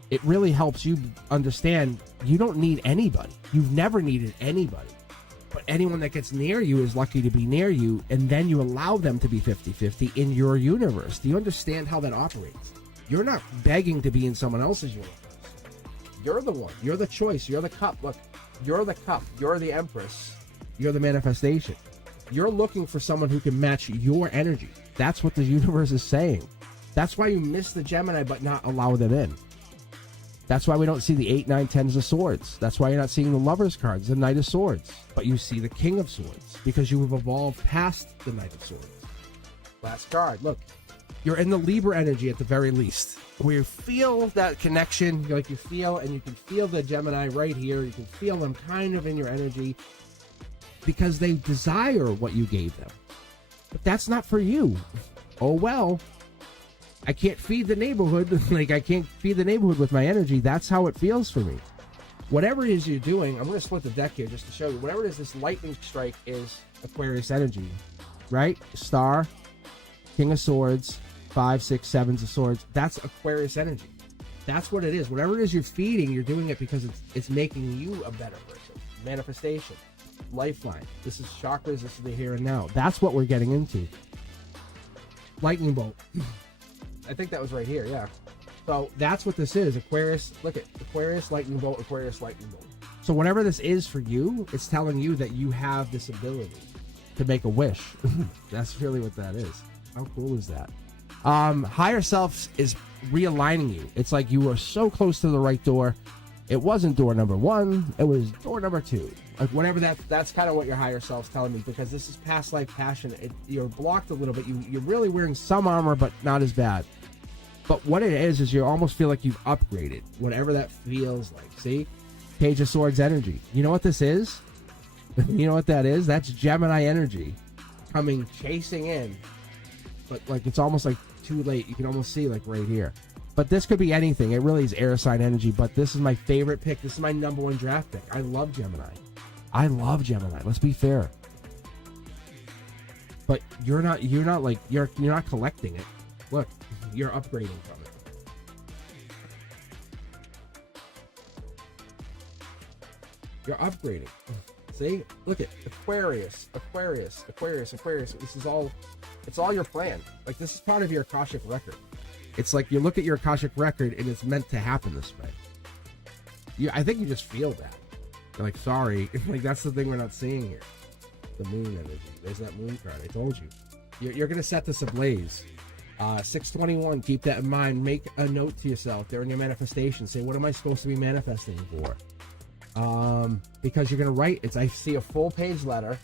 It really helps you understand you don't need anybody. You've never needed anybody. But anyone that gets near you is lucky to be near you, and then you allow them to be 50-50 in your universe. Do you understand how that operates? You're not begging to be in someone else's universe. You're the one. You're the choice. You're the cup. Look, you're the cup. You're the empress. You're the manifestation. You're looking for someone who can match your energy. That's what the universe is saying. That's why you miss the Gemini but not allow them in. That's why we don't see the 8, 9, 10s of Swords. That's why you're not seeing the Lovers cards, the Knight of Swords. But you see the King of Swords because you have evolved past the Knight of Swords. Last card. Look, you're in the Libra energy at the very least. Where you feel that connection, like you feel, and you can feel the Gemini right here. You can feel them kind of in your energy because they desire what you gave them. But that's not for you. Oh well. I can't feed the neighborhood. Like, I can't feed the neighborhood with my energy. That's how it feels for me. Whatever it is you're doing, I'm going to split the deck here just to show you. Whatever it is, this lightning strike is Aquarius energy, right? Star, King of Swords, 5, 6, 7s of Swords. That's Aquarius energy. That's what it is. Whatever it is you're feeding, you're doing it because it's making you a better person. Manifestation, lifeline. This is chakras. This is the here and now. That's what we're getting into. Lightning bolt. I think that was right here, yeah. So that's what this is. Aquarius, look at Aquarius, lightning bolt, Aquarius, lightning bolt. So whatever this is for you, it's telling you that you have this ability to make a wish. That's really what that is. How cool is that? Higher self is realigning you. It's like you were so close to the right door. It wasn't door number 1. It was door number 2. Like whatever that's kind of what your higher self's telling me, because this is past life passion. You're blocked a little bit. You're really wearing some armor, but not as bad. But what it is you almost feel like you've upgraded, whatever that feels like. See? Page of Swords energy. You know what this is? You know what that is? That's Gemini energy coming chasing in. But like it's almost like too late. You can almost see like right here. But this could be anything. It really is air sign energy. But this is my favorite pick. This is my number 1 draft pick. I love Gemini. I love Gemini. Let's be fair. But you're not collecting it. Look, you're upgrading from it. You're upgrading. See? Look at Aquarius, Aquarius, Aquarius, Aquarius. This is all, it's all your plan. Like this is part of your Akashic record. It's like you look at your Akashic record and it's meant to happen this way. I think you just feel that. You're like, sorry. Like, that's the thing we're not seeing here. The moon energy. There's that moon card. I told you. You're going to set this ablaze. 621, keep that in mind. Make a note to yourself during your manifestation. Say, what am I supposed to be manifesting for? Because you're going to write. I see a full page letter.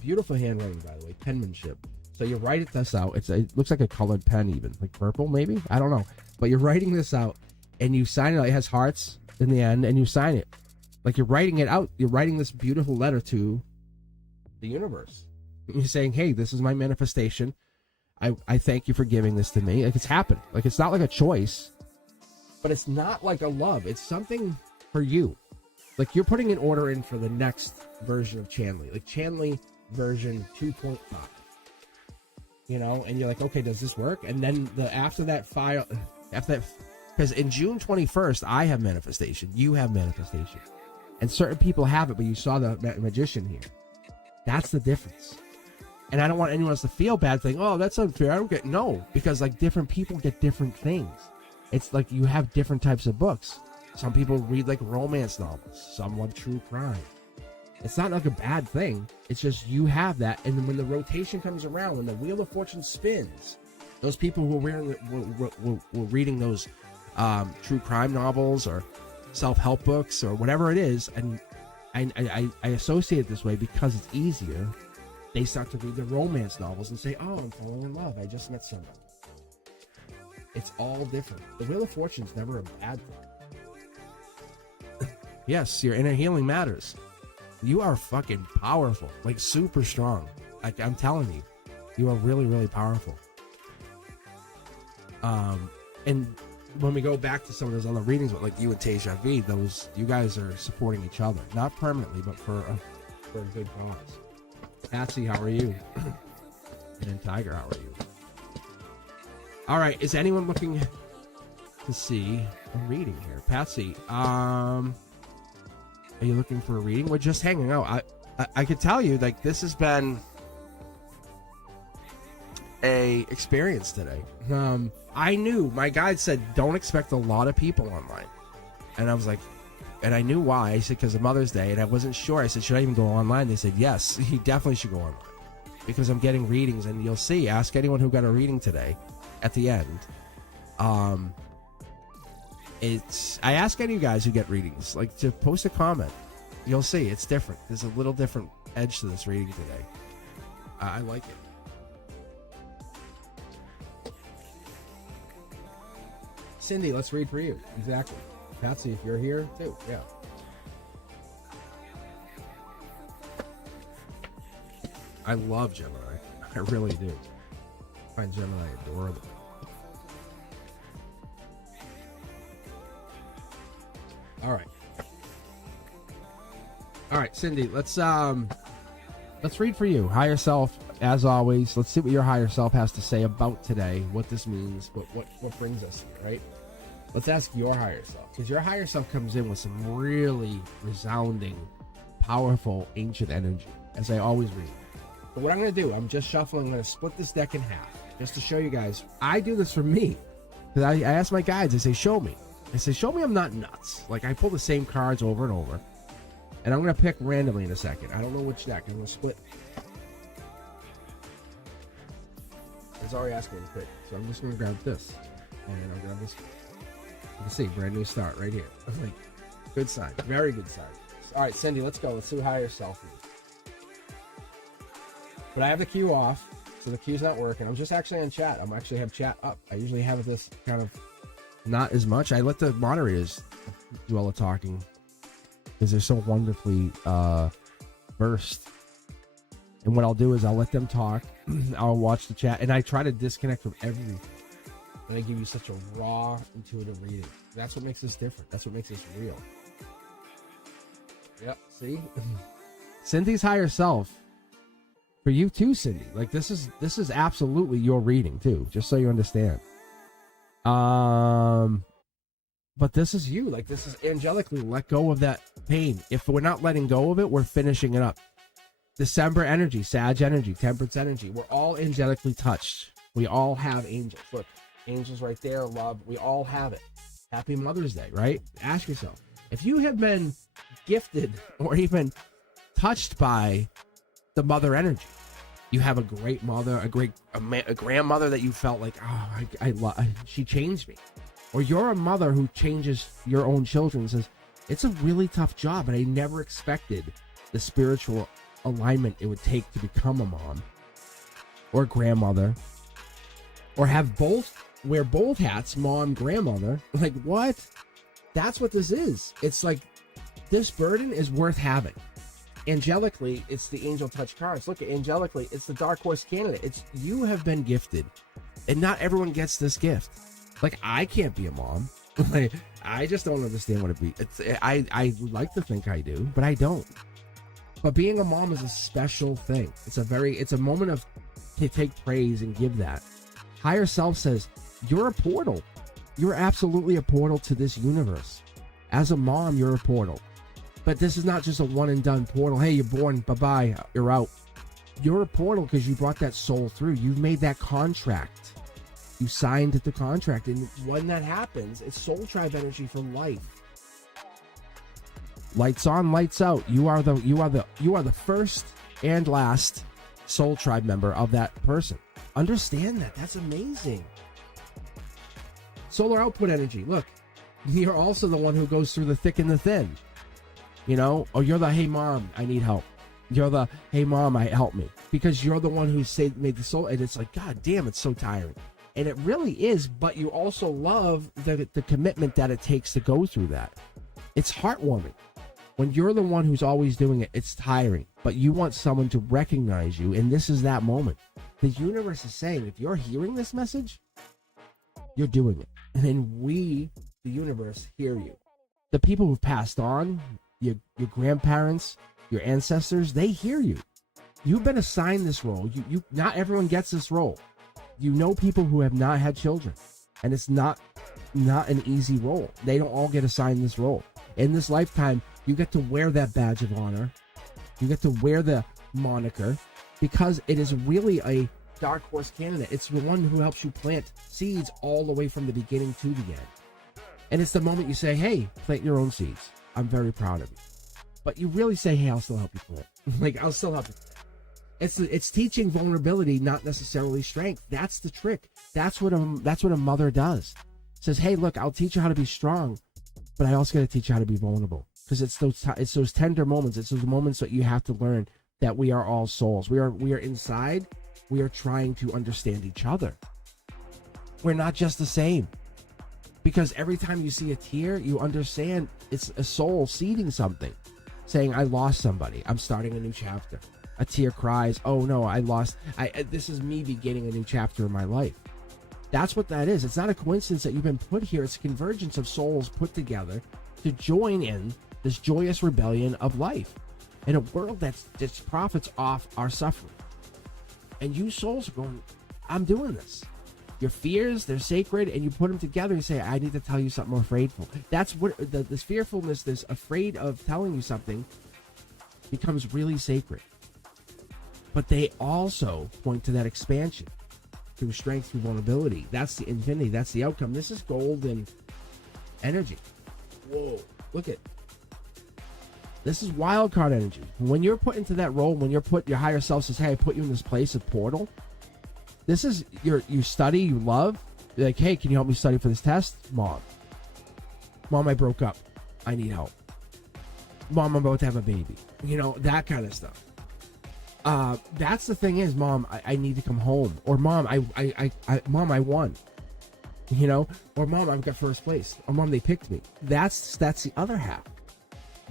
Beautiful handwriting, by the way. Penmanship. So you write this out. It looks like a colored pen even. Like purple, maybe? I don't know. But you're writing this out, and you sign it out. It has hearts in the end, and you sign it. Like you're writing it out. You're writing this beautiful letter to the universe. You're saying, hey, this is my manifestation. I thank you for giving this to me. Like, it's happened. Like, it's not like a choice, but it's not like a love. It's something for you. Like, you're putting an order in for the next version of Chanley. Like, Chanley version 2.5. You know? And you're like, okay, does this work? And then after that, because in June 21st, I have manifestation. You have manifestation. And certain people have it, but you saw the magician here. That's the difference. And I don't want anyone else to feel bad saying, oh, that's unfair. I don't get... No, because like different people get different things. It's like you have different types of books. Some people read like romance novels. Some love true crime. It's not like a bad thing. It's just you have that. And when the rotation comes around, when the Wheel of Fortune spins, those people who were reading those true crime novels or self-help books or whatever it is, and I associate it this way because it's easier. They start to read the romance novels and say, oh, I'm falling in love. I just met someone. It's all different. The Wheel of Fortune is never a bad thing. Yes, your inner healing matters. You are fucking powerful. Like, super strong. Like, I'm telling you. You are really, really powerful. And when we go back to some of those other readings with, like, you and Teja V, you guys are supporting each other. Not permanently, but for a good cause. Patsy, how are you? And then Tiger, how are you? All right, is anyone looking to see a reading here? Patsy, are you looking for a reading? We're just hanging out. I could tell you, like, this has been a experience today. I knew, my guide said, don't expect a lot of people online. And I was like, and I knew why. I said, because of Mother's Day, and I wasn't sure. I said, should I even go online? They said, yes, he definitely should go online. Because I'm getting readings, and you'll see. Ask anyone who got a reading today at the end. I ask any of you guys who get readings, like, to post a comment. You'll see, it's different. There's a little different edge to this reading today. I like it. Cindy, let's read for you. Exactly. Patsy, if you're here, too. Yeah. I love Gemini. I really do. I find Gemini adorable. All right, Cindy, let's read for you. Higher self, as always. Let's see what your higher self has to say about today, what this means, what brings us here, right? Let's ask your higher self, because your higher self comes in with some really resounding, powerful, ancient energy, as I always read. But what I'm going to do, I'm just shuffling. I'm going to split this deck in half, just to show you guys. I do this for me, because I ask my guides, I say, show me. I say, show me I'm not nuts. Like, I pull the same cards over and over, and I'm going to pick randomly in a second. I don't know which deck. I'm going to split. It's already asking me to pick, so I'm just going to grab this, and I'll grab this. You can see, brand new start right here. Like, good sign. Very good sign. All right, Cindy, let's go. Let's see how higher self is. But I have the queue off, so the queue's not working. I'm just actually on chat. I'm actually have chat up. I usually have this kind of not as much. I let the moderators do all the talking because they're so wonderfully versed. And what I'll do is I'll let them talk. I'll watch the chat, and I try to disconnect from everything. And I give you such a raw, intuitive reading. That's what makes this different. That's what makes this real. Yep, see? Cindy's higher self. For you too, Cindy. Like, this is absolutely your reading too, just so you understand. But this is you. Like, this is angelically let go of that pain. If we're not letting go of it, we're finishing it up. December energy, Sag energy, Temperance energy. We're all angelically touched. We all have angels. Look, Angels right there, love. We all have it. Happy Mother's Day, right? Ask yourself, if you have been gifted or even touched by the mother energy, you have a great mother, a grandmother that you felt like, oh, I love, she changed me. Or you're a mother who changes your own children and says, it's a really tough job, and I never expected the spiritual alignment it would take to become a mom or grandmother, or have both, wear both hats, mom, grandmother. Like, what? That's what this is. It's like, this burden is worth having. Angelically, it's the angel touch cards. Look at angelically, it's the dark horse candidate. It's, you have been gifted, and not everyone gets this gift. Like, I can't be a mom. Like, I just don't understand what it be. I would like to think I do, but I don't. But being a mom is a special thing. It's a moment of, to take praise and give that. Higher self says, you're a portal. You're absolutely a portal to this universe. As a mom, you're a portal. But this is not just a one and done portal. Hey, you're born, bye-bye, you're out. You're a portal because you brought that soul through. You've made that contract. You signed the contract, and when that happens, it's soul tribe energy for life. Lights on, lights out. You are the first and last soul tribe member of that person. Understand that. That's amazing. Solar output energy. Look, you're also the one who goes through the thick and the thin. You know, or you're the, hey mom, I need help. You're the, hey mom, help me. Because you're the one who made the soul, and it's like, God damn, it's so tiring. And it really is, but you also love the commitment that it takes to go through that. It's heartwarming. When you're the one who's always doing it, it's tiring. But you want someone to recognize you, and this is that moment. The universe is saying, if you're hearing this message, you're doing it. And then we, the universe, hear you. The people who've passed on, your grandparents, your ancestors, they hear you. You've been assigned this role. You not everyone gets this role. You know people who have not had children, and it's not an easy role. They don't all get assigned this role. In this lifetime, you get to wear that badge of honor. You get to wear the moniker, because it is really a dark horse candidate. It's the one who helps you plant seeds all the way from the beginning to the end. And it's the moment you say, hey, plant your own seeds. I'm very proud of you. But you really say, hey, I'll still help you plant. Like, I'll still help you. It's teaching vulnerability, not necessarily strength. That's the trick. That's what a mother does. Says, hey, look, I'll teach you how to be strong, but I also got to teach you how to be vulnerable. Because it's those tender moments. It's those moments that you have to learn that we are all souls. We are inside. We are trying to understand each other. We're not just the same. Because every time you see a tear, you understand it's a soul seeding something. Saying, I lost somebody. I'm starting a new chapter. A tear cries, oh no, I lost. This is me beginning a new chapter in my life. That's what that is. It's not a coincidence that you've been put here. It's a convergence of souls put together to join in this joyous rebellion of life in a world that profits off our suffering. And you souls are going, I'm doing this. Your fears, they're sacred, and you put them together and say, I need to tell you something more afraidful. That's what this fearfulness, this afraid of telling you something, becomes really sacred. But they also point to that expansion through strength, through vulnerability. That's the infinity. That's the outcome. This is golden energy. Whoa, look at this is wild card energy. When you're put into that role, when your higher self says, hey, I put you in this place of portal. This is you study, you love. You're like, hey, can you help me study for this test? Mom, I broke up. I need help. Mom, I'm about to have a baby. You know, that kind of stuff. That's the thing is, Mom, I need to come home. Or Mom, Mom, I won. You know, or Mom, I've got first place. Or Mom, they picked me. That's the other half.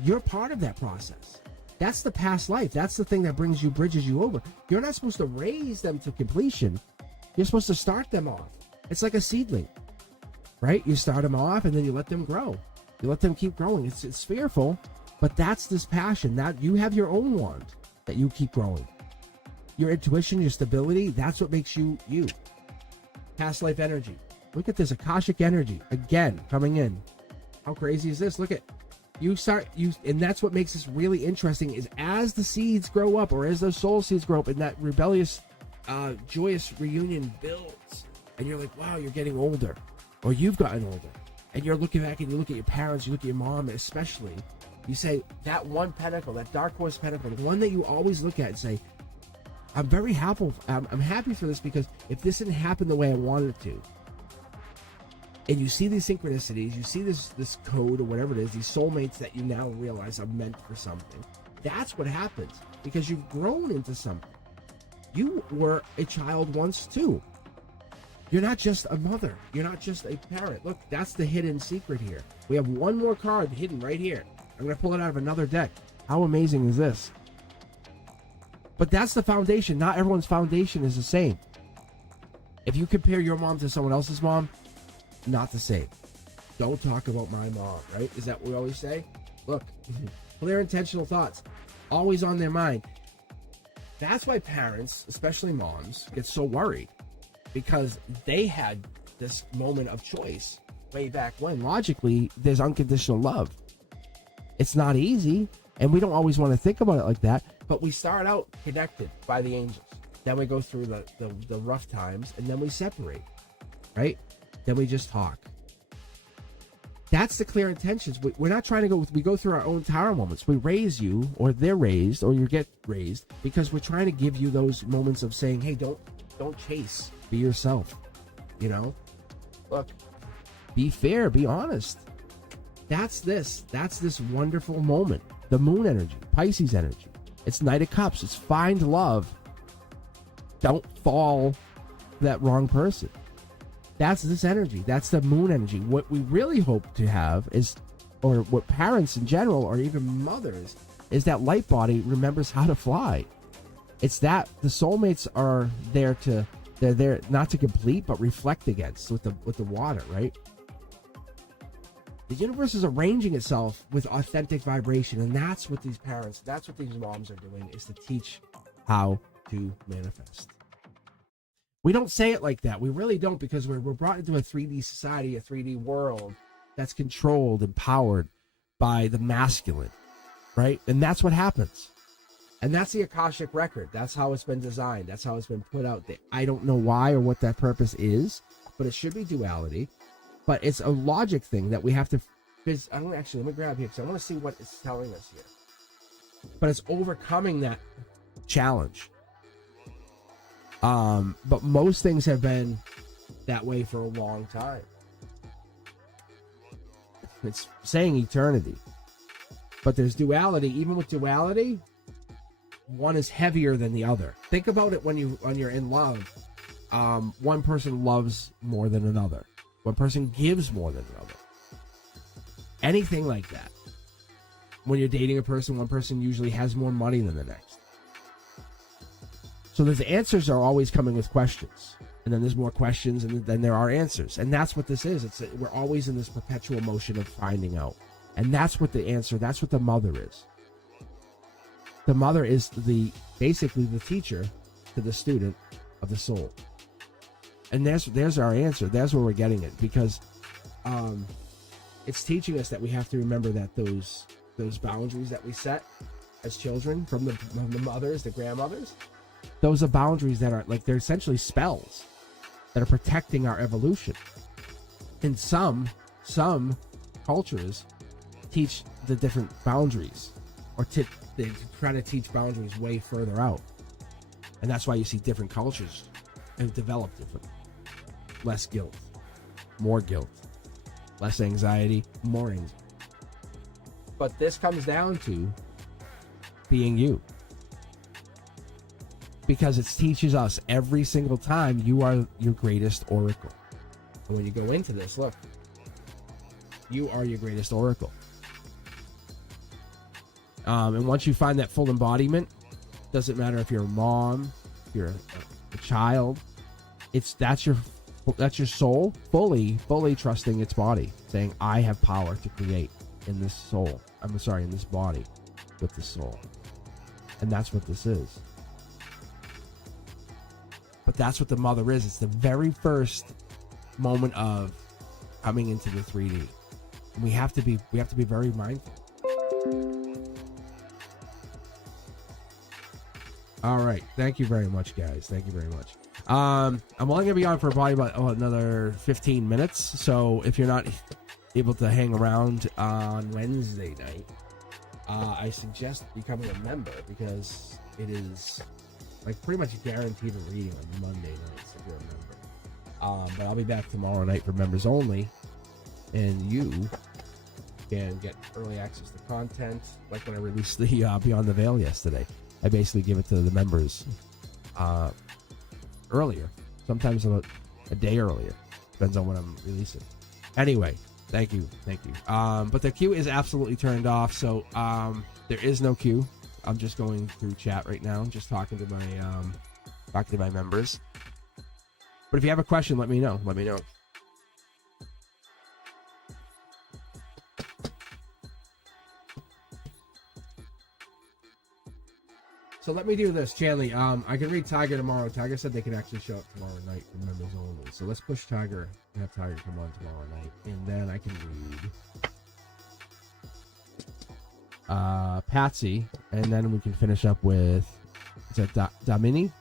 You're part of that process. That's the past life. That's the thing that bridges you over. You're not supposed to raise them to completion. You're supposed to start them off. It's like a seedling, right? You start them off and then you let them grow. You let them keep growing. It's fearful, but that's this passion. That you have your own wand that you keep growing. Your intuition, your stability, that's what makes you you. Past life energy. Look at this Akashic energy again coming in. How crazy is this? Look at and that's what makes this really interesting is as the seeds grow up, or as those soul seeds grow up, and that rebellious, joyous reunion builds, and you're like, wow, you're getting older, or you've gotten older, and you're looking back and you look at your parents, you look at your mom especially, you say, that one pentacle, that dark horse pentacle, the one that you always look at and say, I'm very happy. I'm happy for this, because if this didn't happen the way I wanted it to, and you see these synchronicities, you see this code or whatever it is, these soulmates that you now realize are meant for something. That's what happens, because you've grown into something. You were a child once too. You're not just a mother. You're not just a parent. Look, that's the hidden secret here. We have one more card hidden right here. I'm going to pull it out of another deck. How amazing is this? But that's the foundation. Not everyone's foundation is the same. If you compare your mom to someone else's mom, not the same. Don't talk about my mom, right? Is that what we always say? Look, clear intentional thoughts, always on their mind. That's why parents, especially moms, get so worried, because they had this moment of choice way back when. Logically, there's unconditional love. It's not easy, and we don't always want to think about it like that, but we start out connected by the angels. Then we go through the rough times, and then we separate, right? Then we just talk. That's the clear intentions. We're not trying to we go through our own tower moments. We raise you, or they're raised, or you get raised, because we're trying to give you those moments of saying, hey, don't chase. Be yourself. You know? Look, be fair, be honest. That's this wonderful moment. The moon energy, Pisces energy. It's Knight of Cups. It's find love. Don't fall for that wrong person. That's this energy. That's the moon energy. What we really hope to have is, or what parents in general, or even mothers, is that light body remembers how to fly. It's that the soulmates are there they're there not to complete, but reflect against with the water, right? The universe is arranging itself with authentic vibration, and that's what these parents, that's what these moms are doing, is to teach how to manifest. We don't say it like that. We really don't, because we're brought into a 3D society, a 3D world that's controlled and powered by the masculine, right? And that's what happens. And that's the Akashic record. That's how it's been designed. That's how it's been put out there. I don't know why or what that purpose is, but it should be duality. But it's a logic thing that we have to... let me grab here, because I want to see what it's telling us here. But it's overcoming that challenge. But most things have been that way for a long time. It's saying eternity. But there's duality. Even with duality, one is heavier than the other. Think about it when you're in love. One person loves more than another. One person gives more than another. Anything like that. When you're dating a person, one person usually has more money than the next. So the answers are always coming with questions. And then there's more questions, and then there are answers. And that's what this is. We're always in this perpetual motion of finding out. And that's what the answer, that's what the mother is. The mother is basically the teacher to the student of the soul. And there's our answer. There's where we're getting it, because it's teaching us that we have to remember that those boundaries that we set as children from the mothers, the grandmothers, those are boundaries that are they're essentially spells that are protecting our evolution. And some cultures teach the different boundaries, or they try to teach boundaries way further out. And that's why you see different cultures and develop different. Less guilt, more guilt, less anxiety, more anxiety. But this comes down to being you. Because it teaches us every single time you are your greatest oracle. And when you go into this, look, you are your greatest oracle. And once you find that full embodiment, doesn't matter if you're a mom, if you're a child, that's your soul fully trusting its body, saying, I have power to create in this soul. In this body with the soul. And that's what this is. But that's what the mother is. It's the very first moment of coming into the 3D. And we have to be very mindful. All right. Thank you very much, guys. Thank you very much. I'm only going to be on for probably about another 15 minutes. So if you're not able to hang around on Wednesday night, I suggest becoming a member because it is like pretty much guaranteed a reading on Monday nights if you're a member. But I'll be back tomorrow night for members only, and you can get early access to content. Like when I released the Beyond the Veil yesterday, I basically give it to the members earlier, sometimes about a day earlier, depends on when I'm releasing. Anyway, thank you. But the queue is absolutely turned off, so there is no queue. I'm just going through chat right now, just talking to my members. But if you have a question, let me know. So let me do this, Chanley. I can read Tiger tomorrow. Tiger said they can actually show up tomorrow night for members only. So let's push Tiger and have Tiger come on tomorrow night, and then I can read Patsy, and then we can finish up with is that Damini?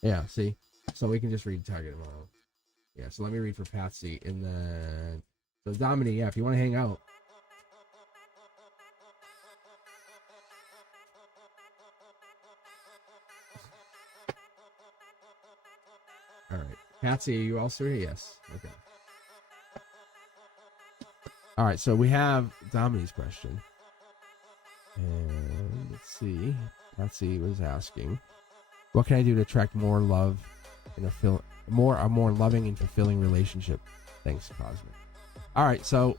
Yeah, see? So we can just read Tiger tomorrow. Yeah, so let me read for Patsy, and then so Dominique, yeah, if you want to hang out. All right, Patsy, are you also here? Yes. Okay. All right, so we have Dominique's question, and let's see. Patsy was asking, "What can I do to attract more love in a more loving and fulfilling relationship? Thanks, Cosmic." All right, so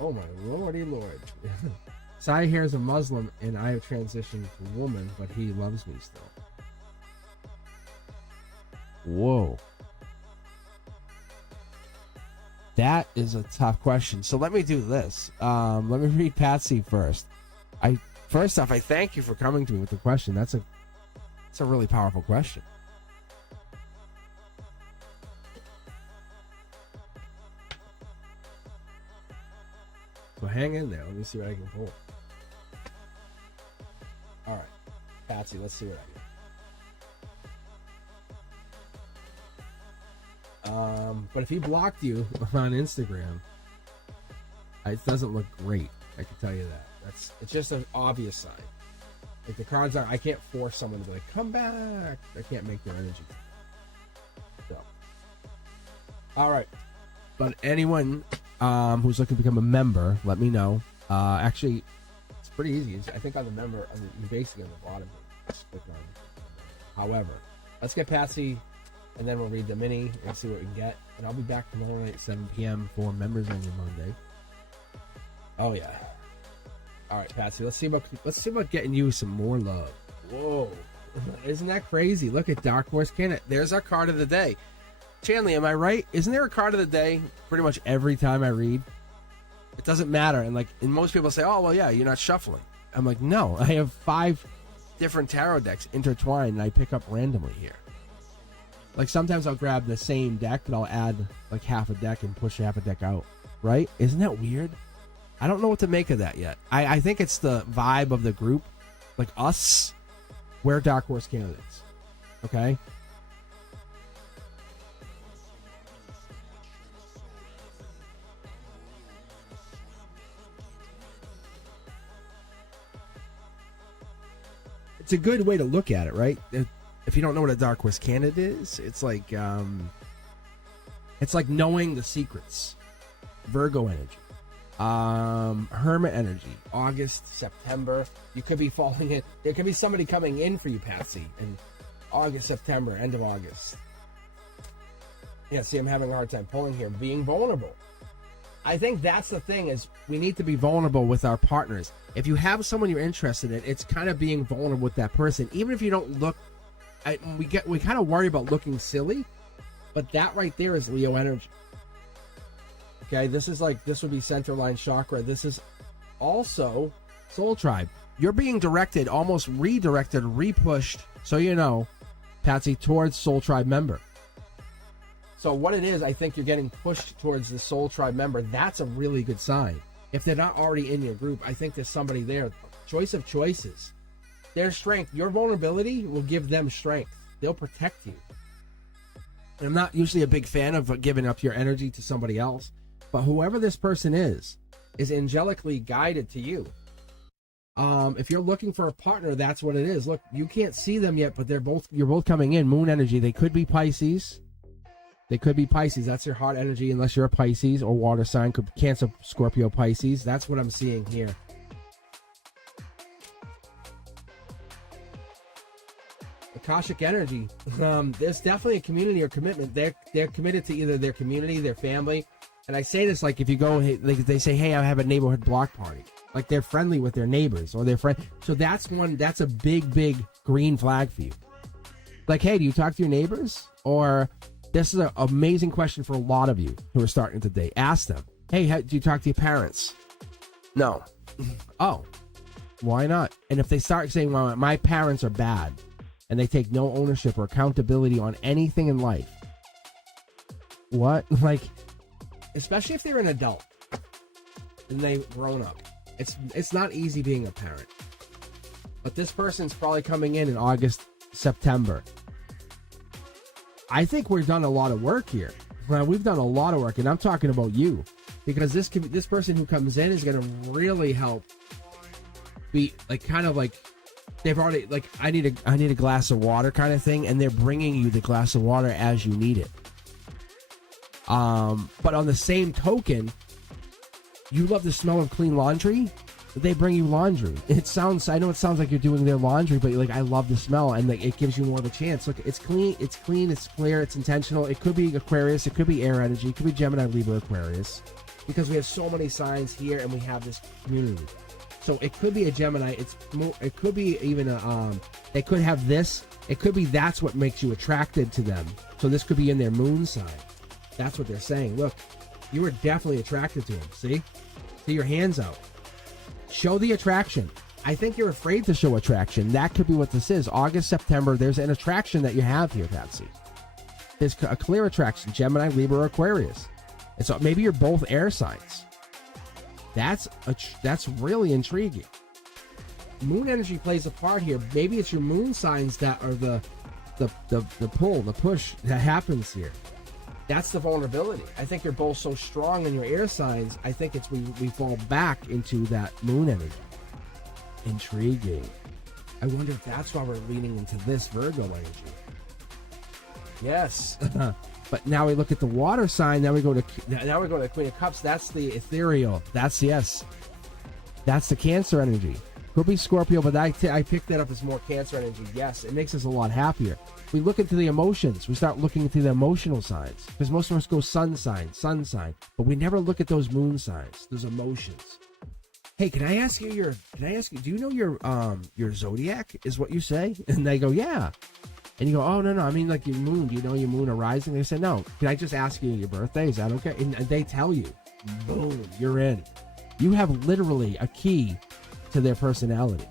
oh my lordy lord. Sai here is a Muslim and I have transitioned to woman, but he loves me still. Whoa. That is a tough question. So let me do this. Let me read Patsy first. First off, I thank you for coming to me with the question. That's a really powerful question. So hang in there. Let me see what I can pull. All right, Patsy, let's see what I can. But if he blocked you on Instagram, it doesn't look great. I can tell you that. It's just an obvious sign. Like the cards are, I can't force someone to be like, come back. I can't make their energy. So, all right. But anyone who's looking to become a member, let me know. Actually, it's pretty easy. I think on the member, you're basically on the bottom. Just click on. However, let's get Patsy. And then we'll read the mini and see what we can get. And I'll be back tomorrow night at 7 p.m. for members only Monday. Oh yeah. All right, Patsy. Let's see about getting you some more love. Whoa, isn't that crazy? Look at Dark Horse Candidate. There's our card of the day. Chanley, am I right? Isn't there a card of the day pretty much every time I read? It doesn't matter. And most people say, oh well, yeah, you're not shuffling. I'm like, no, I have 5 different tarot decks intertwined, and I pick up randomly here. Like sometimes I'll grab the same deck, but I'll add like half a deck and push half a deck out. Right? Isn't that weird? I don't know what to make of that yet. I think it's the vibe of the group. Like us, we're Dark Horse candidates. Okay? It's a good way to look at it, right? If you don't know what a Dark Horse candidate is, it's like knowing the secrets. Virgo energy, Hermit energy, August, September. You could be falling in. There could be somebody coming in for you, Patsy, in August, September, end of August. Yeah, see, I'm having a hard time pulling here. Being vulnerable. I think that's the thing, is we need to be vulnerable with our partners. If you have someone you're interested in, it's kind of being vulnerable with that person, even if you don't look. We kind of worry about looking silly, but that right there is Leo energy. Okay, this would be center line chakra. This is also Soul Tribe. You're being directed, almost redirected, repushed. So you know, Patsy, towards Soul Tribe member. So what it is, I think you're getting pushed towards the Soul Tribe member. That's a really good sign. If they're not already in your group, I think there's somebody there. Choice of choices. Their strength, your vulnerability will give them strength. They'll protect you. And I'm not usually a big fan of giving up your energy to somebody else, but whoever this person is angelically guided to you. If you're looking for a partner, that's what it is. Look, you can't see them yet, but you're both coming in. Moon energy. They could be Pisces. That's your heart energy, unless you're a Pisces or water sign. Could Cancer, Scorpio, Pisces. That's what I'm seeing here. Akashic energy. There's definitely a community or commitment. They're committed to either their community, their family. And I say this like if you go, like they say, hey, I have a neighborhood block party. Like they're friendly with their neighbors or their friend. So that's a big green flag for you. Like, hey, do you talk to your neighbors? Or this is an amazing question for a lot of you who are starting today. Ask them, hey, do you talk to your parents? No. Oh, why not? And if they start saying, well, my parents are bad, and they take no ownership or accountability on anything in life. What? Like, especially if they're an adult and they've grown up. It's not easy being a parent. But this person's probably coming in August, September. I think we've done a lot of work here. Well, we've done a lot of work, and I'm talking about you. Because this person who comes in is going to really help be, like, kind of like, they've already, like, I need a glass of water kind of thing, and they're bringing you the glass of water as you need it. But on the same token, you love the smell of clean laundry. They bring you laundry. I know it sounds like you're doing their laundry, but like, I love the smell, and like, it gives you more of a chance. Look, it's clean, it's clear, it's intentional. It could be Aquarius, it could be air energy, it could be Gemini, Libra, Aquarius, because we have so many signs here, and we have this community. So it could be a Gemini. It could be even they could have this. It could be that's what makes you attracted to them. So this could be in their moon sign. That's what they're saying. Look, you were definitely attracted to him. See your hands out. Show the attraction. I think you're afraid to show attraction. That could be what this is. August, September, there's an attraction that you have here, Patsy. There's a clear attraction. Gemini, Libra, Aquarius. And so maybe you're both air signs. That's really intriguing. Moon energy plays a part here. Maybe it's your moon signs that are the pull, the push that happens here. That's the vulnerability. I think you're both so strong in your air signs. I think it's we fall back into that moon energy. Intriguing. I wonder if that's why we're leaning into this Virgo energy. Yes. But now we look at the water sign. Now we go to the Queen of Cups. That's the ethereal. That's the Cancer energy. Could be Scorpio, but I picked that up as more Cancer energy. Yes, it makes us a lot happier. We look into the emotions. We start looking into the emotional signs, because most of us go sun sign, but we never look at those moon signs, those emotions. Hey, can I ask you? Do you know your zodiac? Is what you say? And they go, yeah. And you go, oh, no, I mean, like your moon. Do you know your moon arising? They say, no. Can I just ask you your birthday? Is that okay? And they tell you, boom, you're in. You have literally a key to their personality.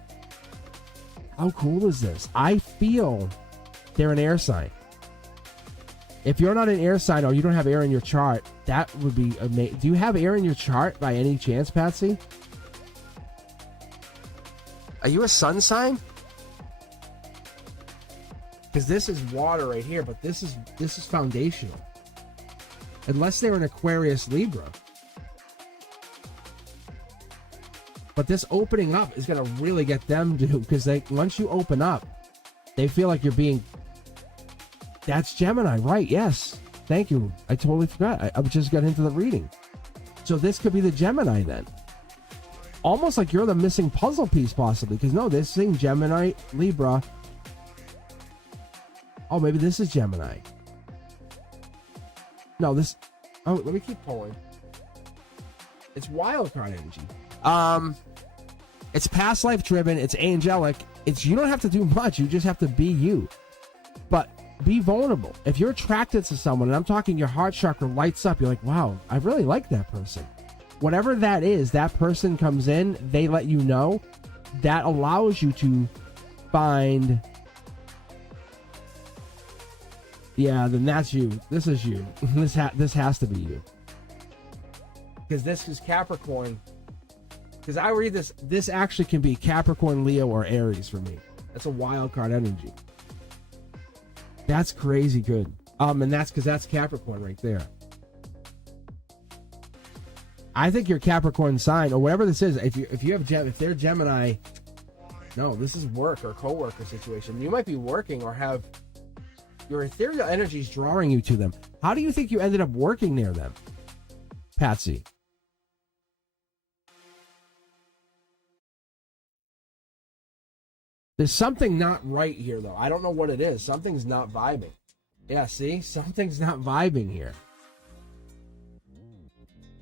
How cool is this? I feel they're an air sign. If you're not an air sign or you don't have air in your chart, that would be amazing. Do you have air in your chart by any chance, Patsy? Are you a sun sign? Because this is water right here, but this is foundational. Unless they're an Aquarius, Libra. But this opening up is going to really get them to, because once you open up, they feel like you're being. That's Gemini, right? Yes. Thank you. I totally forgot. I just got into the reading. So this could be the Gemini then. Almost like you're the missing puzzle piece, possibly. Because no, this thing, Gemini, Libra. Oh, maybe this is Gemini. No, this. Oh, let me keep pulling. It's wild card energy. It's past life driven. It's angelic. You don't have to do much. You just have to be you. But be vulnerable. If you're attracted to someone, and I'm talking your heart chakra lights up, you're like, wow, I really like that person. Whatever that is, that person comes in, they let you know. That allows you to find Yeah, then that's you. This is you. This has to be you. Because this is Capricorn. Because I read this. This actually can be Capricorn, Leo, or Aries for me. That's a wild card energy. That's crazy good. And that's because that's Capricorn right there. I think your Capricorn sign or whatever this is, if they're Gemini, no, this is work or co-worker situation. You might be working or have your ethereal energies drawing you to them. How do you think you ended up working near them, Patsy? There's something not right here, though. I don't know what it is. Something's not vibing. Yeah, see? Something's not vibing here.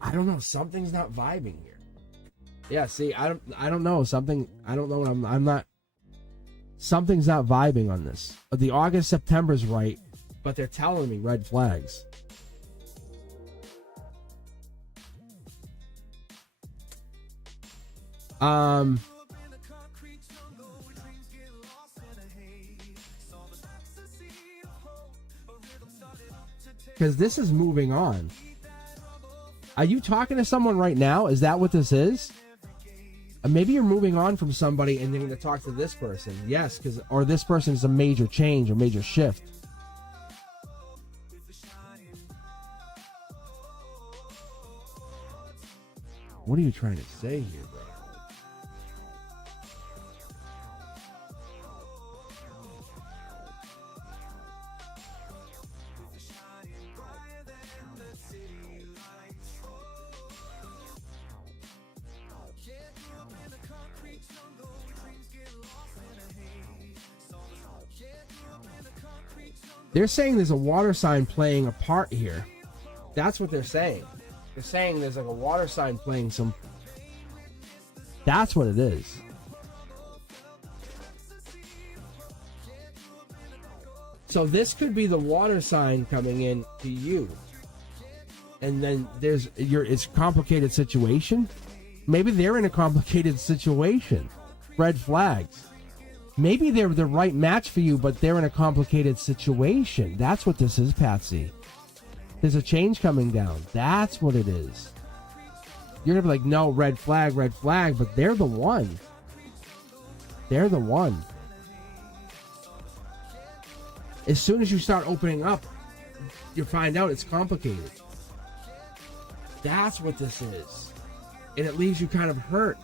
I don't know. Something's not vibing here. Yeah, see, I don't know. Something, I don't know what I'm not. Something's not vibing on this. The August, September's right, but they're telling me red flags. Because this is moving on. Are you talking to someone right now? Is that what this is? Maybe you're moving on from somebody and you're going to talk to this person. Yes, or this person is a major change or major shift. What are you trying to say here, bro? They're saying there's a water sign playing a part here. That's what they're saying. They're saying there's like a water sign playing some... That's what it is. So this could be the water sign coming in to you. And then it's a complicated situation. Maybe they're in a complicated situation. Red flags. Maybe they're the right match for you, but they're in a complicated situation. That's what this is, Patsy. There's a change coming down. That's what it is. You're going to be like, no, red flag, but they're the one. They're the one. As soon as you start opening up, you find out it's complicated. That's what this is. And it leaves you kind of hurt.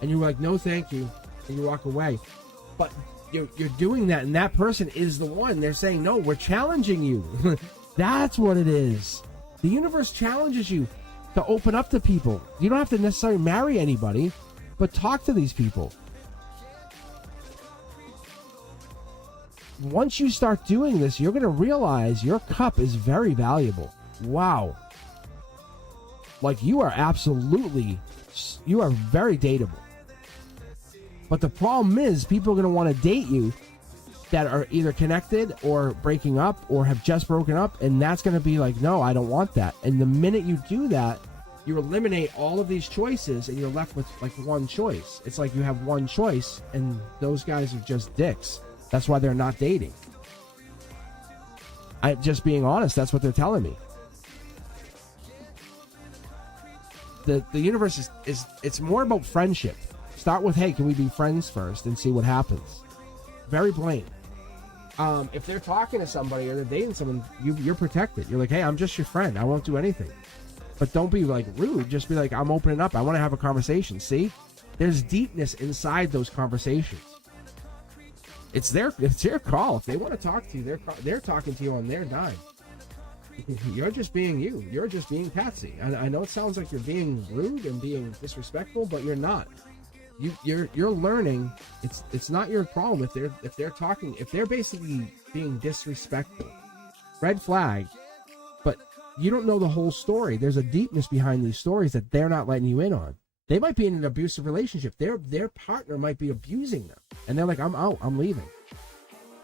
And you're like, no, thank you. And you walk away. But you're doing that, and that person is the one. They're saying, no, we're challenging you. That's what it is. The universe challenges you to open up to people. You don't have to necessarily marry anybody, but talk to these people. Once you start doing this, you're going to realize your cup is very valuable. Wow. Like, you are very dateable. But the problem is, people are going to want to date you that are either connected or breaking up or have just broken up, and that's going to be like, no, I don't want that. And the minute you do that, you eliminate all of these choices, and you're left with like one choice. It's like you have one choice, and those guys are just dicks. That's why they're not dating. Just being honest, that's what they're telling me. The universe it's more about friendship. Start with, hey, can we be friends first and see what happens? Very plain. If they're talking to somebody or they're dating someone, you're protected. You're like, hey, I'm just your friend. I won't do anything. But don't be like rude. Just be like, I'm opening up. I want to have a conversation. See? There's deepness inside those conversations. It's their call. If they want to talk to you, they're talking to you on their dime. You're just being you. You're just being Patsy. I know it sounds like you're being rude and being disrespectful, but you're not. You're learning. It's not your problem if they're basically being disrespectful. Red flag. But you don't know the whole story. There's a deepness behind these stories that they're not letting you in on. They might be in an abusive relationship. Their partner might be abusing them, and they're like, I'm out. I'm leaving.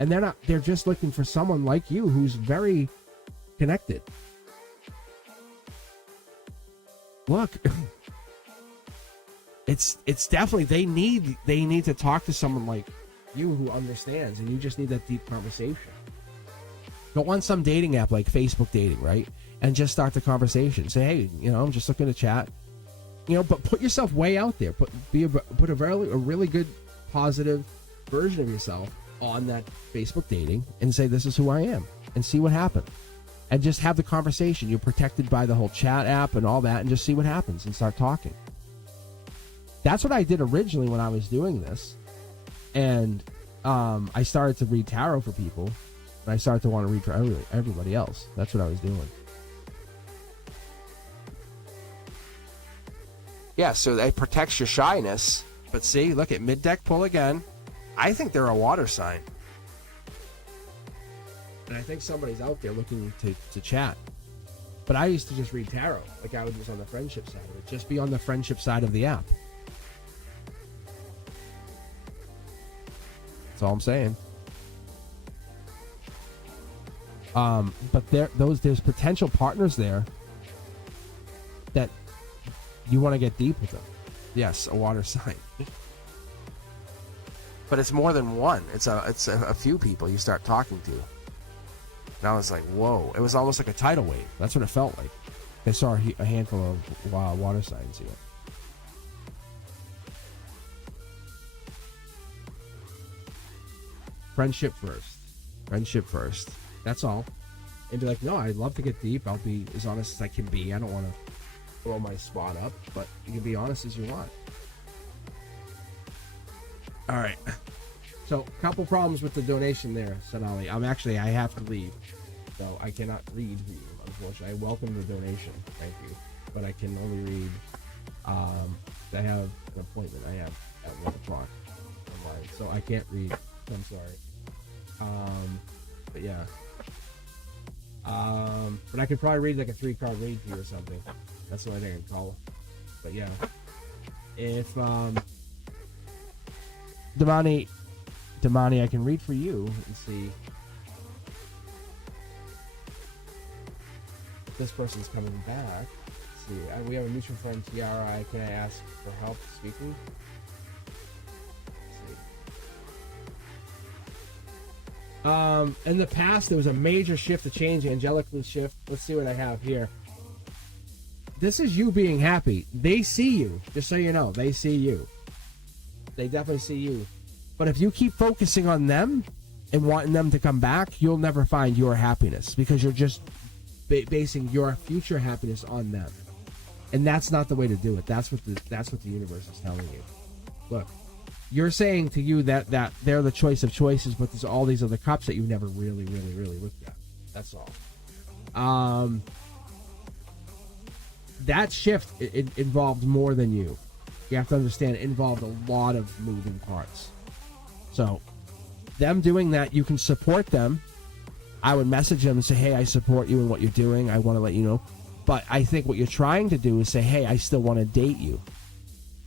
And they're not. They're just looking for someone like you who's very connected. Look. It's definitely they need to talk to someone like you who understands, and you just need that deep conversation. Go on some dating app like Facebook dating, right? And just start the conversation. Say, hey, I'm just looking to chat. But put yourself way out there. Put a really good, positive version of yourself on that Facebook dating and say, this is who I am, and see what happens. And just have the conversation. You're protected by the whole chat app and all that, and just see what happens and start talking. That's what I did originally when I was doing this. And I started to read tarot for people, and I started to want to read for everybody else. That's what I was doing. Yeah, so it protects your shyness. But see, look at mid-deck pull again. I think they're a water sign. And I think somebody's out there looking to chat. But I used to just read tarot. Like I was just on the friendship side of it. Just be on the friendship side of the app. That's all I'm saying. But there's potential partners there that you want to get deep with them. Yes, a water sign. But it's more than one. It's a few people you start talking to. And I was like, whoa. It was almost like a tidal wave. That's what it felt like. I saw a handful of water signs here. Friendship first. That's all. And be like, no, I'd love to get deep. I'll be as honest as I can be. I don't want to throw my spot up, but you can be honest as you want. All right. So, a couple problems with the donation there, Sonali. I have to leave. So, I cannot read for you, unfortunately. I welcome the donation. Thank you. But I can only read. I have an appointment I have at 1 o'clock online. So, I can't read. I'm sorry. But yeah. But I could probably read like a 3-card read for you or something. That's the only thing I can call. But yeah. If, Damani, I can read for you and see if this person's coming back. Let's see. We have a mutual friend, Tiara. Can I ask for help speaking? In the past, there was a major shift, a change, angelical shift. Let's see what I have here. This is you being happy. They see you. Just so you know, they see you. They definitely see you. But if you keep focusing on them and wanting them to come back, you'll never find your happiness because you're just basing your future happiness on them. And that's not the way to do it. That's what the universe is telling you. Look, you're saying to you that they're the choice of choices, but there's all these other cups that you've never really, really, really looked at. That's all. That shift it involved more than you. You have to understand it involved a lot of moving parts. So, them doing that, you can support them. I would message them and say, hey, I support you in what you're doing. I want to let you know. But I think what you're trying to do is say, hey, I still want to date you.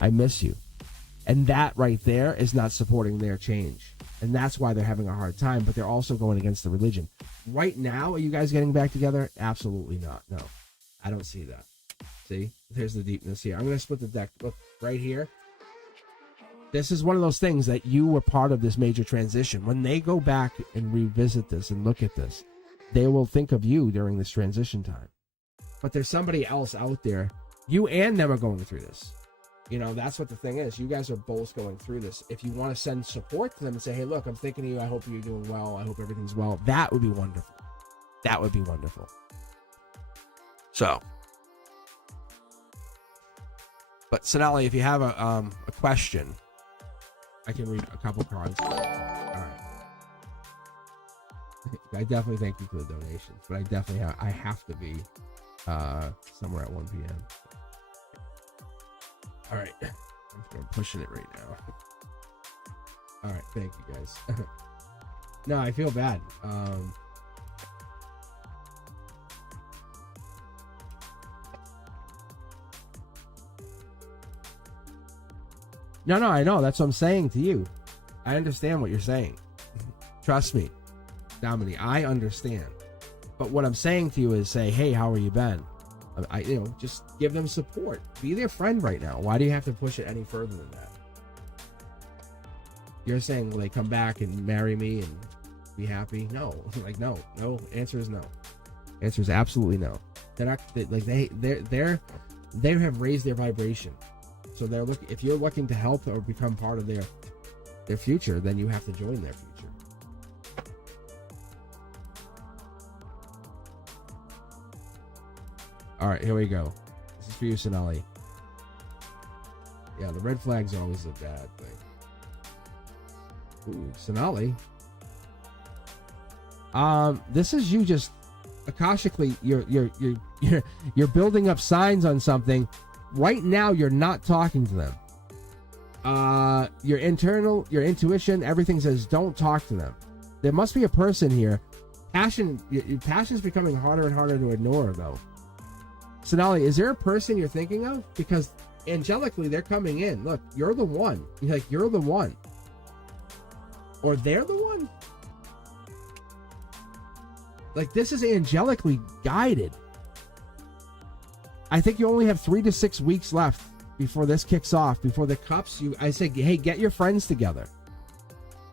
I miss you. And that right there is not supporting their change. And that's why they're having a hard time, but they're also going against the religion. Right now, are you guys getting back together? Absolutely not. No, I don't see that. See, there's the deepness here. I'm going to split the deck. Look, right here. This is one of those things that you were part of this major transition. When they go back and revisit this and look at this, they will think of you during this transition time. But there's somebody else out there. You and them are going through this. That's what the thing is. You guys are both going through this. If you want to send support to them and say, hey, look, I'm thinking of you. I hope you're doing well. I hope everything's well. That would be wonderful. That would be wonderful. So. But, Sonali, if you have a question, I can read a couple cards. All right. I definitely thank you for the donations, but I have to be somewhere at 1 p.m. All right. I'm pushing it right now. All right. Thank you, guys. No, I feel bad. No, I know. That's what I'm saying to you. I understand what you're saying. Trust me, Dominique, I understand. But what I'm saying to you is say, hey, how are you been? Just give them support. Be their friend right now. Why do you have to push it any further than that? You're saying, will they come back and marry me? And be happy? No. Like, no. Answer is no. Answer is absolutely no. They're not they have raised their vibration. So they're looking. If you're looking to help or become part of their future, then you have to join their future. All right, here we go. This is for you, Sonali. Yeah, the red flag's always a bad thing. Ooh, Sonali. This is you just akashically. You're building up signs on something. Right now, you're not talking to them. Your intuition, everything says don't talk to them. There must be a person here. Passion's becoming harder and harder to ignore, though. Sonali, is there a person you're thinking of? Because angelically, they're coming in. Look, you're the one. You're the one. Or they're the one? Like, this is angelically guided. I think you only have 3 to 6 weeks left before this kicks off. Before the cups, I say, hey, get your friends together.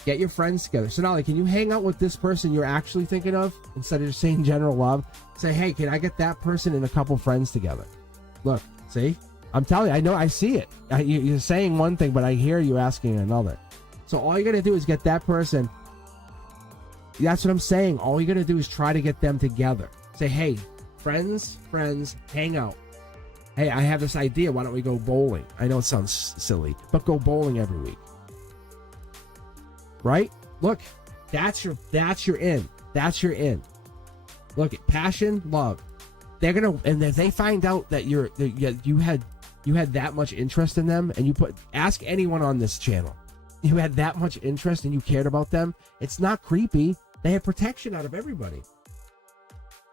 Get your friends together. Sonali, can you hang out with this person you're actually thinking of instead of just saying general love? Say, hey, can I get that person and a couple friends together? Look, see? I'm telling you, I know, I see it. You're saying one thing, but I hear you asking another. So all you got to do is get that person. That's what I'm saying. All you got to do is try to get them together. Say, hey, friends, hang out. Hey, I have this idea. Why don't we go bowling? I know it sounds silly, but go bowling every week. Right? Look, that's your in. That's your in. Look at passion, love. They're gonna, and if they find out that you had that much interest in them, and ask anyone on this channel, you had that much interest and you cared about them. It's not creepy. They have protection out of everybody.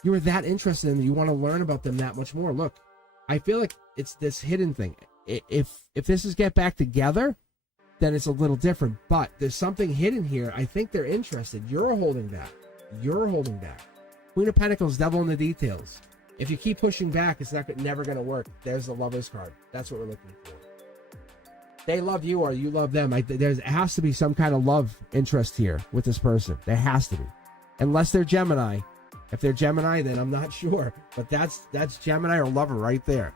You were that interested in them. You want to learn about them that much more. Look, I feel like it's this hidden thing. If this is get back together, then it's a little different. But there's something hidden here. I think they're interested. You're holding back. Queen of Pentacles, devil in the details. If you keep pushing back, it's never going to work. There's the Lover's card. That's what we're looking for. They love you or you love them. There has to be some kind of love interest here with this person. There has to be. Unless they're Gemini. If they're Gemini, then I'm not sure. But that's Gemini or lover right there.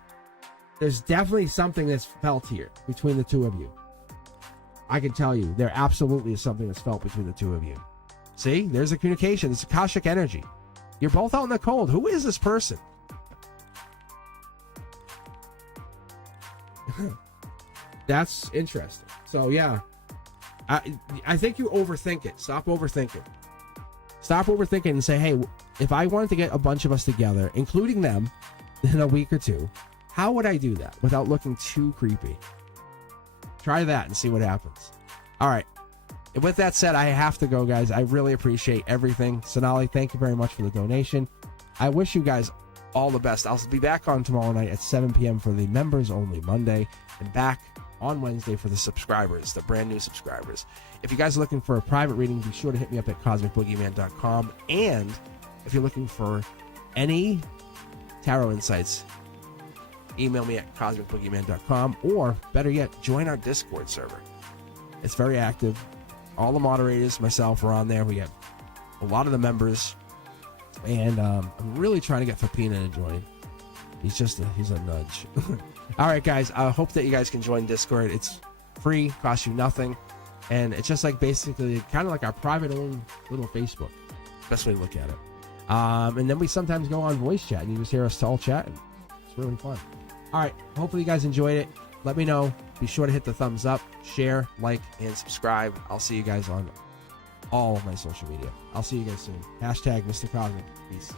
There's definitely something that's felt here between the two of you. I can tell you, there absolutely is something that's felt between the two of you. See? There's a communication. It's Akashic energy. You're both out in the cold. Who is this person? That's interesting. So, yeah. I think you overthink it. Stop overthinking. Stop overthinking and say, hey, if I wanted to get a bunch of us together, including them, in a week or two, how would I do that without looking too creepy? Try that and see what happens. All right. And with that said, I have to go, guys. I really appreciate everything. Sonali, thank you very much for the donation. I wish you guys all the best. I'll be back on tomorrow night at 7 p.m. for the members only Monday, and back on Wednesday for the subscribers, the brand new subscribers. If you guys are looking for a private reading, be sure to hit me up at cosmicboogeyman.com. And if you're looking for any tarot insights, email me at cosmicboogeyman.com, or better yet, join our Discord server. It's very active. All the moderators, myself, are on there. We got a lot of the members, and I'm really trying to get Fapina to join. He's a nudge. All right, guys. I hope that you guys can join Discord. It's free, costs you nothing, and it's just like basically kind of like our private own little Facebook. Best way to look at it. And then we sometimes go on voice chat, and you just hear us all chatting. It's really fun. All right. Hopefully you guys enjoyed it. Let me know. Be sure to hit the thumbs up, share, like, and subscribe. I'll see you guys on all of my social media. I'll see you guys soon. # Mr. Cosmic. Peace.